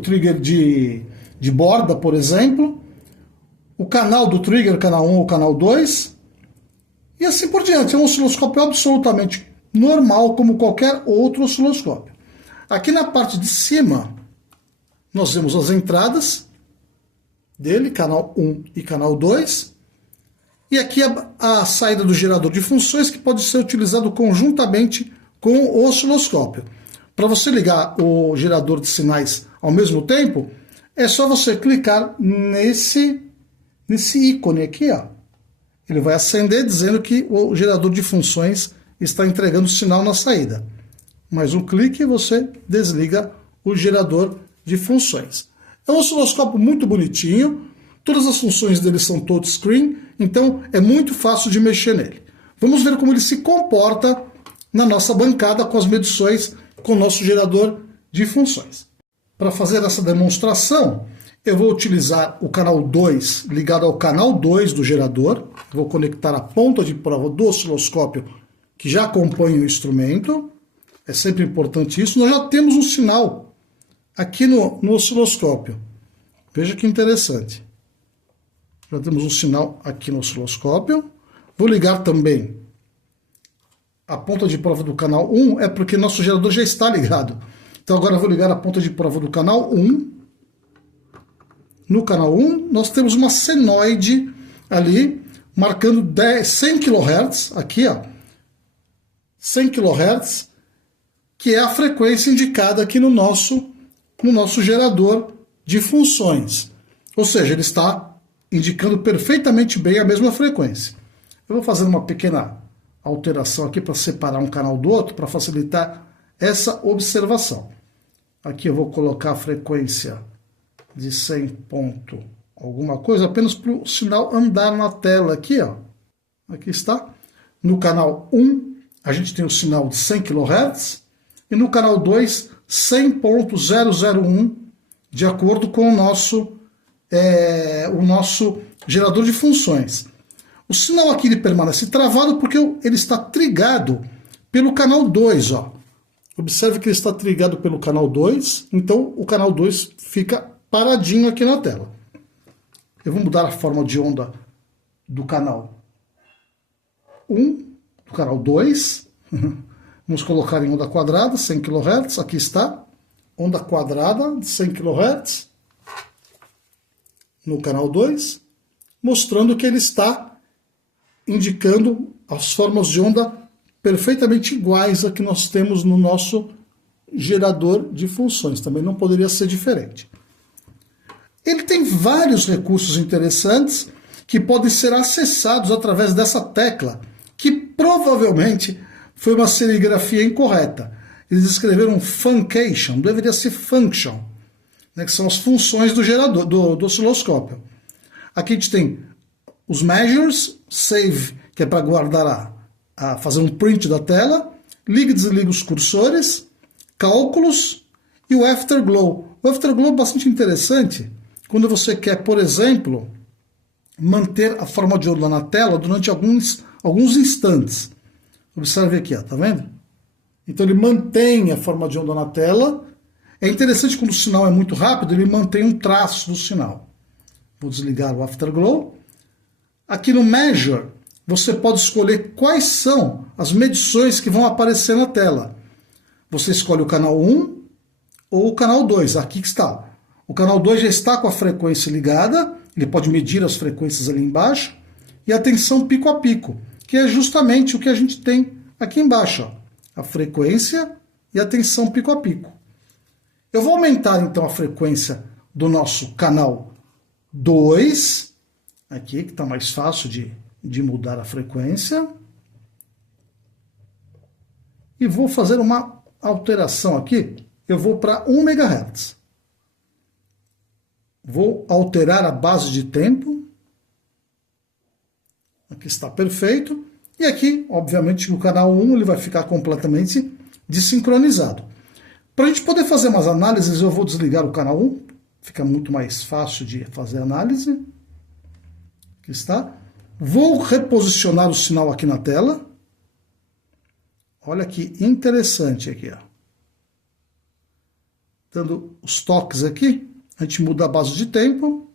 trigger de borda, por exemplo. O canal do trigger, canal 1 ou canal 2. E assim por diante. É um osciloscópio absolutamente normal, como qualquer outro osciloscópio. Aqui na parte de cima, nós vemos as entradas dele, canal 1 e canal 2. E aqui a saída do gerador de funções, que pode ser utilizado conjuntamente com o osciloscópio. Para você ligar o gerador de sinais ao mesmo tempo, é só você clicar nesse ícone aqui, ó. Ele vai acender dizendo que o gerador de funções está entregando sinal na saída. Mais um clique e você desliga o gerador de funções. É um osciloscópio muito bonitinho. Todas as funções dele são touchscreen, então é muito fácil de mexer nele. Vamos ver como ele se comporta na nossa bancada com as medições com o nosso gerador de funções. Para fazer essa demonstração, eu vou utilizar o canal 2 ligado ao canal 2 do gerador. Vou conectar a ponta de prova do osciloscópio que já acompanha o instrumento. É sempre importante isso. Nós já temos um sinal aqui no osciloscópio. Veja que interessante. Já temos um sinal aqui no osciloscópio. Vou ligar também a ponta de prova do canal 1, é porque nosso gerador já está ligado. Então agora eu vou ligar a ponta de prova do canal 1. No canal 1 nós temos uma senoide ali, marcando 100 kHz, aqui ó, 100 kHz, que é a frequência indicada aqui no nosso gerador de funções. Ou seja, ele está indicando perfeitamente bem a mesma frequência. Eu vou fazer uma pequena alteração aqui para separar um canal do outro, para facilitar essa observação. Aqui eu vou colocar a frequência de 100 ponto alguma coisa, apenas para o sinal andar na tela aqui, ó. Aqui está. No canal 1, a gente tem o sinal de 100 kHz, e no canal 2, 100.001, de acordo com o nosso gerador de funções. O sinal aqui ele permanece travado porque ele está trigado pelo canal 2. Ó. Observe que ele está trigado pelo canal 2, então o canal 2 fica paradinho aqui na tela. eu vou mudar a forma de onda do canal 1, do canal 2. Vamos colocar em onda quadrada, 100 kHz. Aqui está, onda quadrada de 100 kHz no canal 2, mostrando que ele está indicando as formas de onda perfeitamente iguais a que nós temos no nosso gerador de funções. Também não poderia ser diferente. Ele tem vários recursos interessantes que podem ser acessados através dessa tecla, que provavelmente foi uma serigrafia incorreta. Eles escreveram funcation, deveria ser function, né, que são as funções do gerador, do osciloscópio. Aqui a gente tem os measures, save, que é para guardar, fazer um print da tela, liga e desliga os cursores, cálculos e o afterglow. O afterglow é bastante interessante quando você quer, por exemplo, manter a forma de onda na tela durante alguns instantes. Observe aqui, ó, tá vendo? Então ele mantém a forma de onda na tela. É interessante quando o sinal é muito rápido, ele mantém um traço do sinal. Vou desligar o afterglow. Aqui no Measure, você pode escolher quais são as medições que vão aparecer na tela. Você escolhe o canal 1 ou o canal 2, aqui que está. O canal 2 já está com a frequência ligada, ele pode medir as frequências ali embaixo, e a tensão pico a pico, que é justamente o que a gente tem aqui embaixo, ó, a frequência e a tensão pico a pico. Eu vou aumentar então a frequência do nosso canal 2, aqui que está mais fácil de mudar a frequência, e vou fazer uma alteração aqui, eu vou para 1 MHz. Vou alterar a base de tempo. Aqui está perfeito. E aqui, obviamente, o canal 1 ele vai ficar completamente desincronizado. Para a gente poder fazer umas análises, eu vou desligar o canal 1. Fica muito mais fácil de fazer análise. Aqui está. Vou reposicionar o sinal aqui na tela. Olha que interessante aqui, ó. Dando os toques aqui, a gente muda a base de tempo.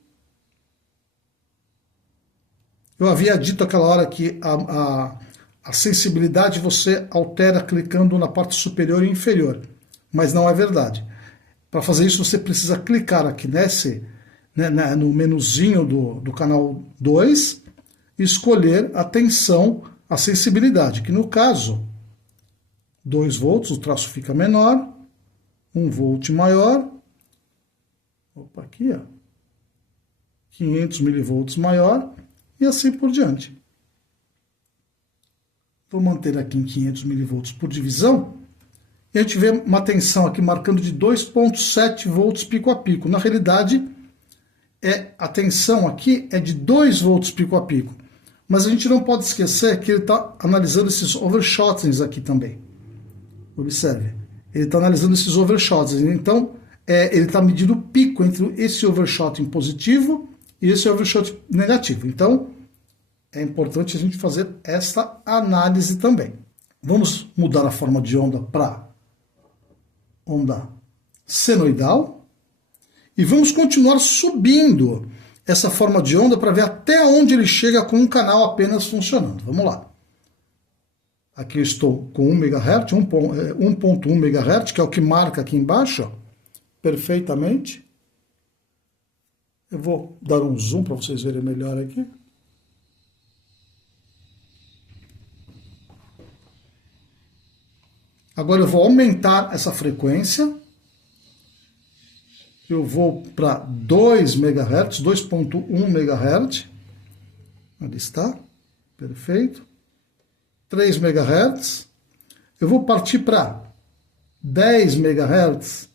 Eu havia dito aquela hora que a sensibilidade você altera clicando na parte superior e inferior, mas não é verdade. Para fazer isso você precisa clicar aqui no menuzinho do canal 2 e escolher a tensão, a sensibilidade, que no caso 2 volts, o traço fica menor, 1 volt maior, opa, aqui, ó, 500 milivolts maior, e assim por diante. Vou manter aqui em 500 milivolts por divisão, e a gente vê uma tensão aqui marcando de 2,7 volts pico a pico. Na realidade, a tensão aqui é de 2 volts pico a pico, mas a gente não pode esquecer que ele está analisando esses overshootings aqui também. Observe, ele está analisando esses overshootings, então ele está medindo o pico entre esse overshooting positivo e esse overshot negativo. Então, é importante a gente fazer essa análise também. Vamos mudar a forma de onda para onda senoidal e vamos continuar subindo essa forma de onda para ver até onde ele chega com um canal apenas funcionando. Vamos lá. Aqui eu estou com 1 MHz, 1.1 MHz, que é o que marca aqui embaixo, ó, perfeitamente. Eu vou dar um zoom para vocês verem melhor aqui. Agora eu vou aumentar essa frequência. Eu vou para 2 MHz, 2.1 MHz. Ali está, perfeito. 3 MHz. Eu vou partir para 10 MHz,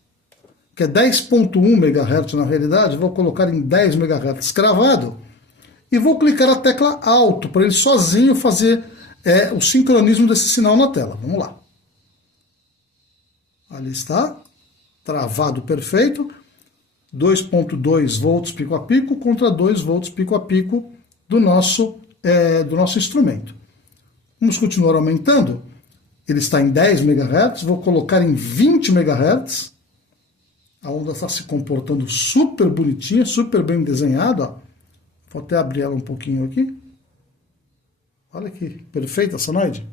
que é 10.1 MHz na realidade. Vou colocar em 10 MHz cravado e vou clicar a tecla Alto para ele sozinho fazer o sincronismo desse sinal na tela. Vamos lá. Ali está, travado perfeito. 2.2 volts pico a pico contra 2 volts pico a pico do nosso instrumento. Vamos continuar aumentando. Ele está em 10 MHz, vou colocar em 20 MHz. A onda está se comportando super bonitinha, super bem desenhada. Vou até abrir ela um pouquinho aqui. Olha que perfeita a sonoide.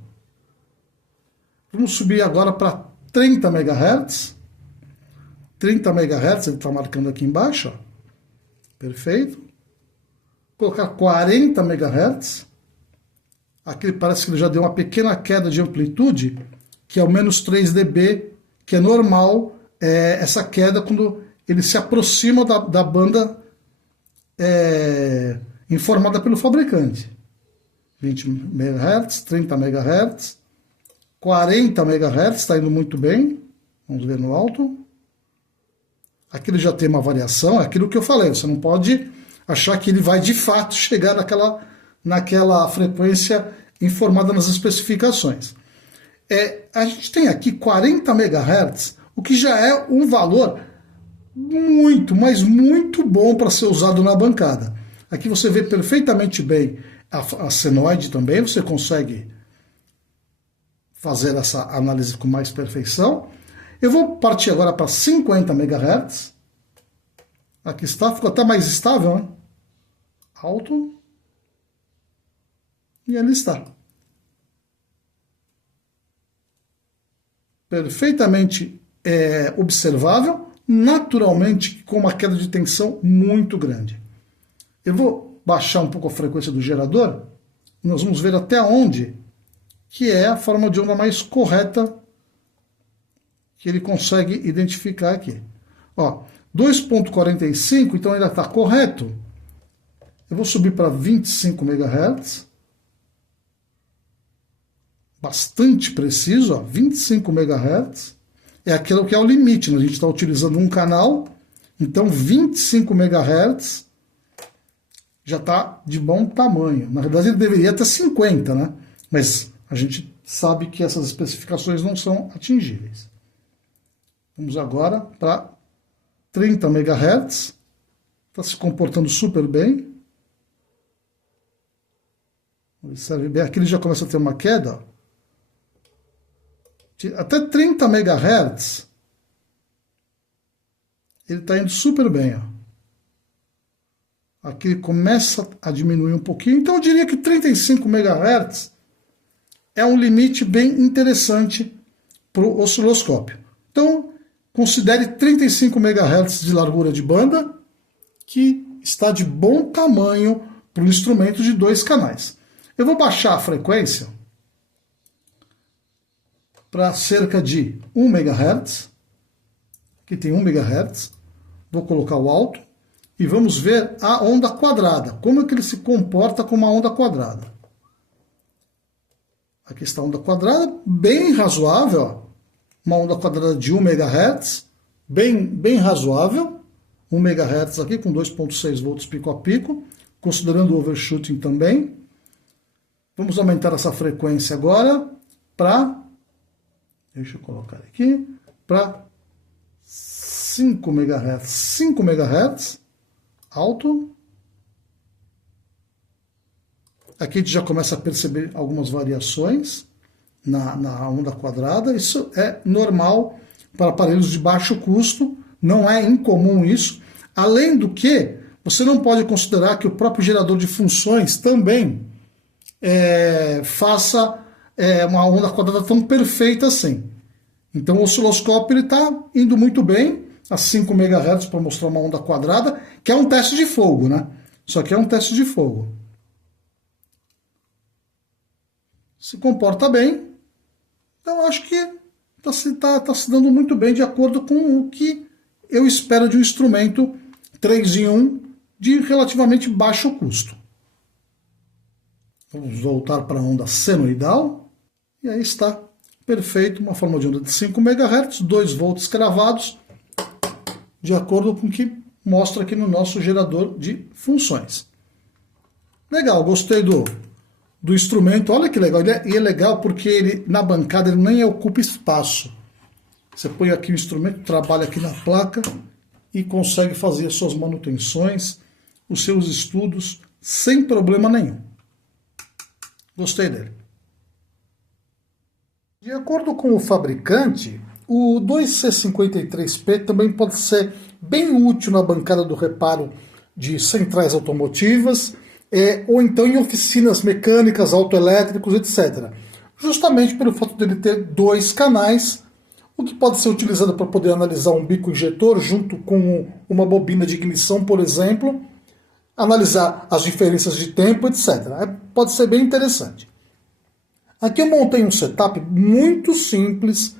Vamos subir agora para 30 MHz. 30 MHz, ele está marcando aqui embaixo. Ó. Perfeito. Vou colocar 40 MHz. Aqui parece que ele já deu uma pequena queda de amplitude, que é o menos 3 dB, que é normal essa queda quando ele se aproxima da banda informada pelo fabricante. 20 MHz, 30 MHz, 40 MHz, está indo muito bem. Vamos ver no alto. Aqui ele já tem uma variação, é aquilo que eu falei, você não pode achar que ele vai de fato chegar naquela frequência informada nas especificações. A gente tem aqui 40 MHz, o que já é um valor muito, mas muito bom para ser usado na bancada. Aqui você vê perfeitamente bem a senoide também, você consegue fazer essa análise com mais perfeição. Eu vou partir agora para 50 MHz. Aqui está, ficou até mais estável, né? Alto. E ali está. Perfeitamente observável, naturalmente com uma queda de tensão muito grande. Eu vou baixar um pouco a frequência do gerador, e nós vamos ver até onde que é a forma de onda mais correta que ele consegue identificar aqui. Ó, 2.45, então ainda está correto. Eu vou subir para 25 MHz. Bastante preciso, ó, 25 MHz. É aquilo que é o limite, né? A gente está utilizando um canal, então 25 MHz já está de bom tamanho. Na verdade ele deveria ter 50, né? Mas a gente sabe que essas especificações não são atingíveis. Vamos agora para 30 MHz. Está se comportando super bem. Observe bem, aqui ele já começa a ter uma queda. Até 30 MHz ele está indo super bem. Ó. Aqui ele começa a diminuir um pouquinho. Então eu diria que 35 MHz é um limite bem interessante para o osciloscópio. Então, considere 35 MHz de largura de banda, que está de bom tamanho para um instrumento de 2 canais. Eu vou baixar a frequência para cerca de 1 MHz. Aqui tem 1 MHz. Vou colocar o alto e vamos ver a onda quadrada. Como é que ele se comporta com uma onda quadrada. Aqui está a onda quadrada, bem razoável. Ó. Uma onda quadrada de 1 MHz, bem razoável. 1 MHz aqui com 2.6 volts pico a pico, considerando o overshooting também. Vamos aumentar essa frequência agora para, deixa eu colocar aqui, para 5 MHz. 5 MHz, alto. Aqui a gente já começa a perceber algumas variações na onda quadrada. Isso é normal para aparelhos de baixo custo, não é incomum isso. Além do que, você não pode considerar que o próprio gerador de funções também faça uma onda quadrada tão perfeita assim. Então o osciloscópio está indo muito bem a 5 MHz para mostrar uma onda quadrada, que é um teste de fogo, né? Só que é um teste de fogo. Se comporta bem, então acho que está se dando muito bem de acordo com o que eu espero de um instrumento 3 em 1 de relativamente baixo custo. Vamos voltar para a onda senoidal, e aí está perfeito, uma forma de onda de 5 MHz, 2 volts cravados, de acordo com o que mostra aqui no nosso gerador de funções. Legal, gostei do instrumento, olha que legal, e é legal porque ele, na bancada ele nem ocupa espaço. Você põe aqui o instrumento, trabalha aqui na placa e consegue fazer as suas manutenções, os seus estudos, sem problema nenhum. Gostei dele. De acordo com o fabricante, o 2C53P também pode ser bem útil na bancada do reparo de centrais automotivas, ou então em oficinas mecânicas, autoelétricos, etc. Justamente pelo fato dele ter 2 canais, o que pode ser utilizado para poder analisar um bico injetor junto com uma bobina de ignição, por exemplo, analisar as diferenças de tempo, etc. Pode ser bem interessante. Aqui eu montei um setup muito simples,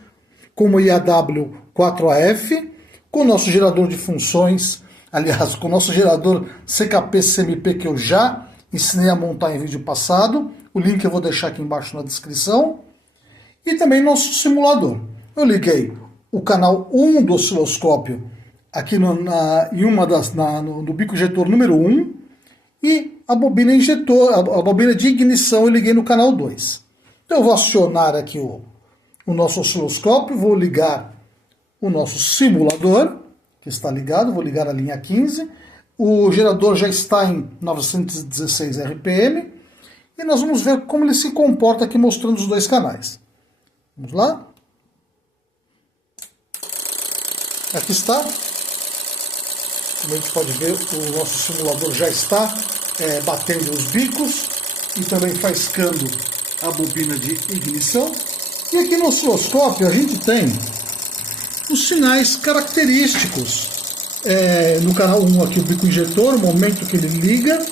como o IAW4AF, com o nosso gerador de funções, aliás, com o nosso gerador CKP-CMP que eu já ensinei a montar em vídeo passado. O link eu vou deixar aqui embaixo na descrição. E também nosso simulador. Eu liguei o canal 1 do osciloscópio aqui no bico injetor número 1 e a bobina injetor, a bobina de ignição eu liguei no canal 2. Então eu vou acionar aqui o nosso osciloscópio, vou ligar o nosso simulador, que está ligado, vou ligar a linha 15. O gerador já está em 916 RPM e nós vamos ver como ele se comporta aqui mostrando os 2 canais. Vamos lá? Aqui está. Como a gente pode ver, o nosso simulador já está batendo os bicos e também faiscando a bobina de ignição. E aqui no osciloscópio a gente tem os sinais característicos. No canal 1 aqui o bico injetor, o momento que ele liga,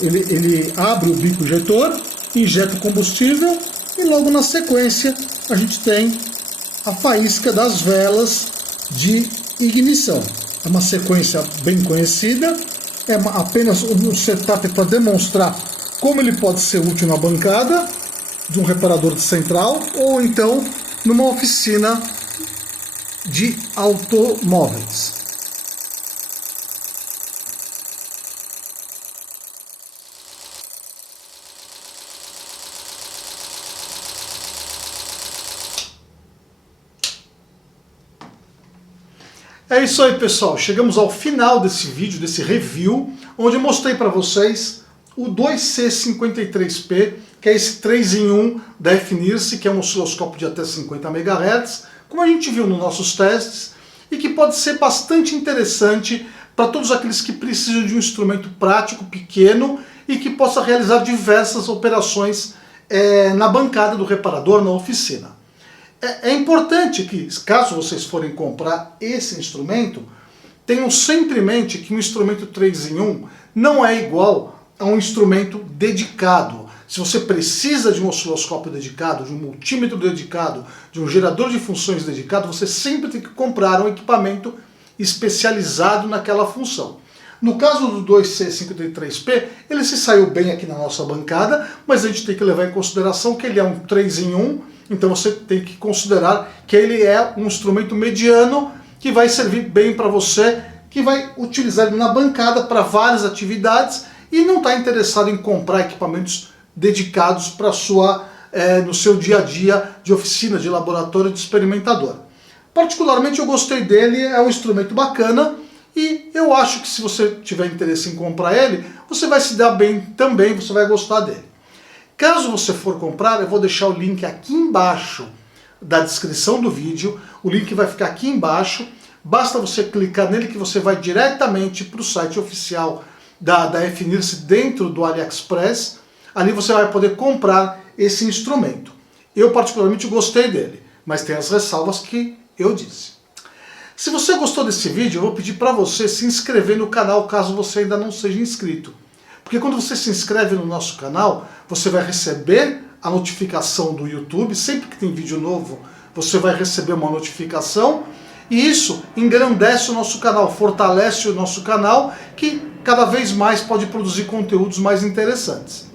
ele abre o bico injetor, injeta o combustível e logo na sequência a gente tem a faísca das velas de ignição. É uma sequência bem conhecida, é apenas um setup para demonstrar como ele pode ser útil na bancada de um reparador de central ou então numa oficina de automóveis. É isso aí, pessoal. Chegamos ao final desse vídeo, desse review, onde eu mostrei para vocês o 2C53P, que é esse 3 em 1 da FNIRSE, que é um osciloscópio de até 50 MHz, como a gente viu nos nossos testes, e que pode ser bastante interessante para todos aqueles que precisam de um instrumento prático, pequeno, e que possa realizar diversas operações na bancada do reparador, na oficina. É importante que, caso vocês forem comprar esse instrumento, tenham sempre em mente que um instrumento 3 em 1 não é igual a um instrumento dedicado. Se você precisa de um osciloscópio dedicado, de um multímetro dedicado, de um gerador de funções dedicado, você sempre tem que comprar um equipamento especializado naquela função. No caso do 2C53P, ele se saiu bem aqui na nossa bancada, mas a gente tem que levar em consideração que ele é um 3 em 1, então você tem que considerar que ele é um instrumento mediano que vai servir bem para você, que vai utilizar ele na bancada para várias atividades e não está interessado em comprar equipamentos dedicados para no seu dia a dia de oficina, de laboratório, de experimentador. Particularmente eu gostei dele, é um instrumento bacana e eu acho que se você tiver interesse em comprar ele, você vai se dar bem também, você vai gostar dele. Caso você for comprar, eu vou deixar o link aqui embaixo da descrição do vídeo, o link vai ficar aqui embaixo, basta você clicar nele que você vai diretamente para o site oficial da FNIRSE dentro do AliExpress, ali você vai poder comprar esse instrumento. Eu particularmente gostei dele, mas tem as ressalvas que eu disse. Se você gostou desse vídeo, eu vou pedir para você se inscrever no canal caso você ainda não seja inscrito. Porque quando você se inscreve no nosso canal, você vai receber a notificação do YouTube, sempre que tem vídeo novo, você vai receber uma notificação, e isso engrandece o nosso canal, fortalece o nosso canal, que cada vez mais pode produzir conteúdos mais interessantes.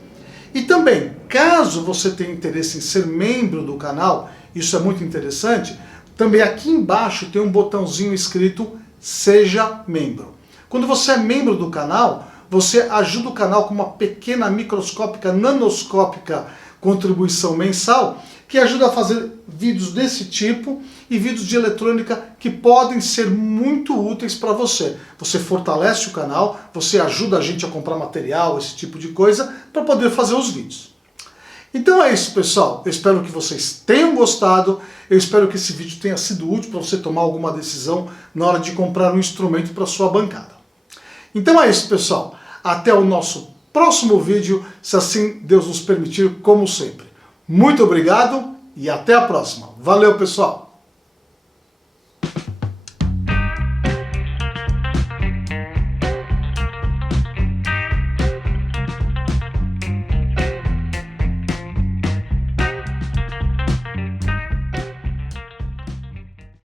E também, caso você tenha interesse em ser membro do canal, isso é muito interessante, também aqui embaixo tem um botãozinho escrito Seja Membro. Quando você é membro do canal, você ajuda o canal com uma pequena, microscópica, nanoscópica contribuição mensal, que ajuda a fazer vídeos desse tipo e vídeos de eletrônica que podem ser muito úteis para você. Você fortalece o canal, você ajuda a gente a comprar material, esse tipo de coisa, para poder fazer os vídeos. Então é isso, pessoal. Eu espero que vocês tenham gostado. Eu espero que esse vídeo tenha sido útil para você tomar alguma decisão na hora de comprar um instrumento para sua bancada. Então é isso, pessoal. Até o nosso próximo vídeo, se assim Deus nos permitir, como sempre. Muito obrigado e até a próxima. Valeu, pessoal!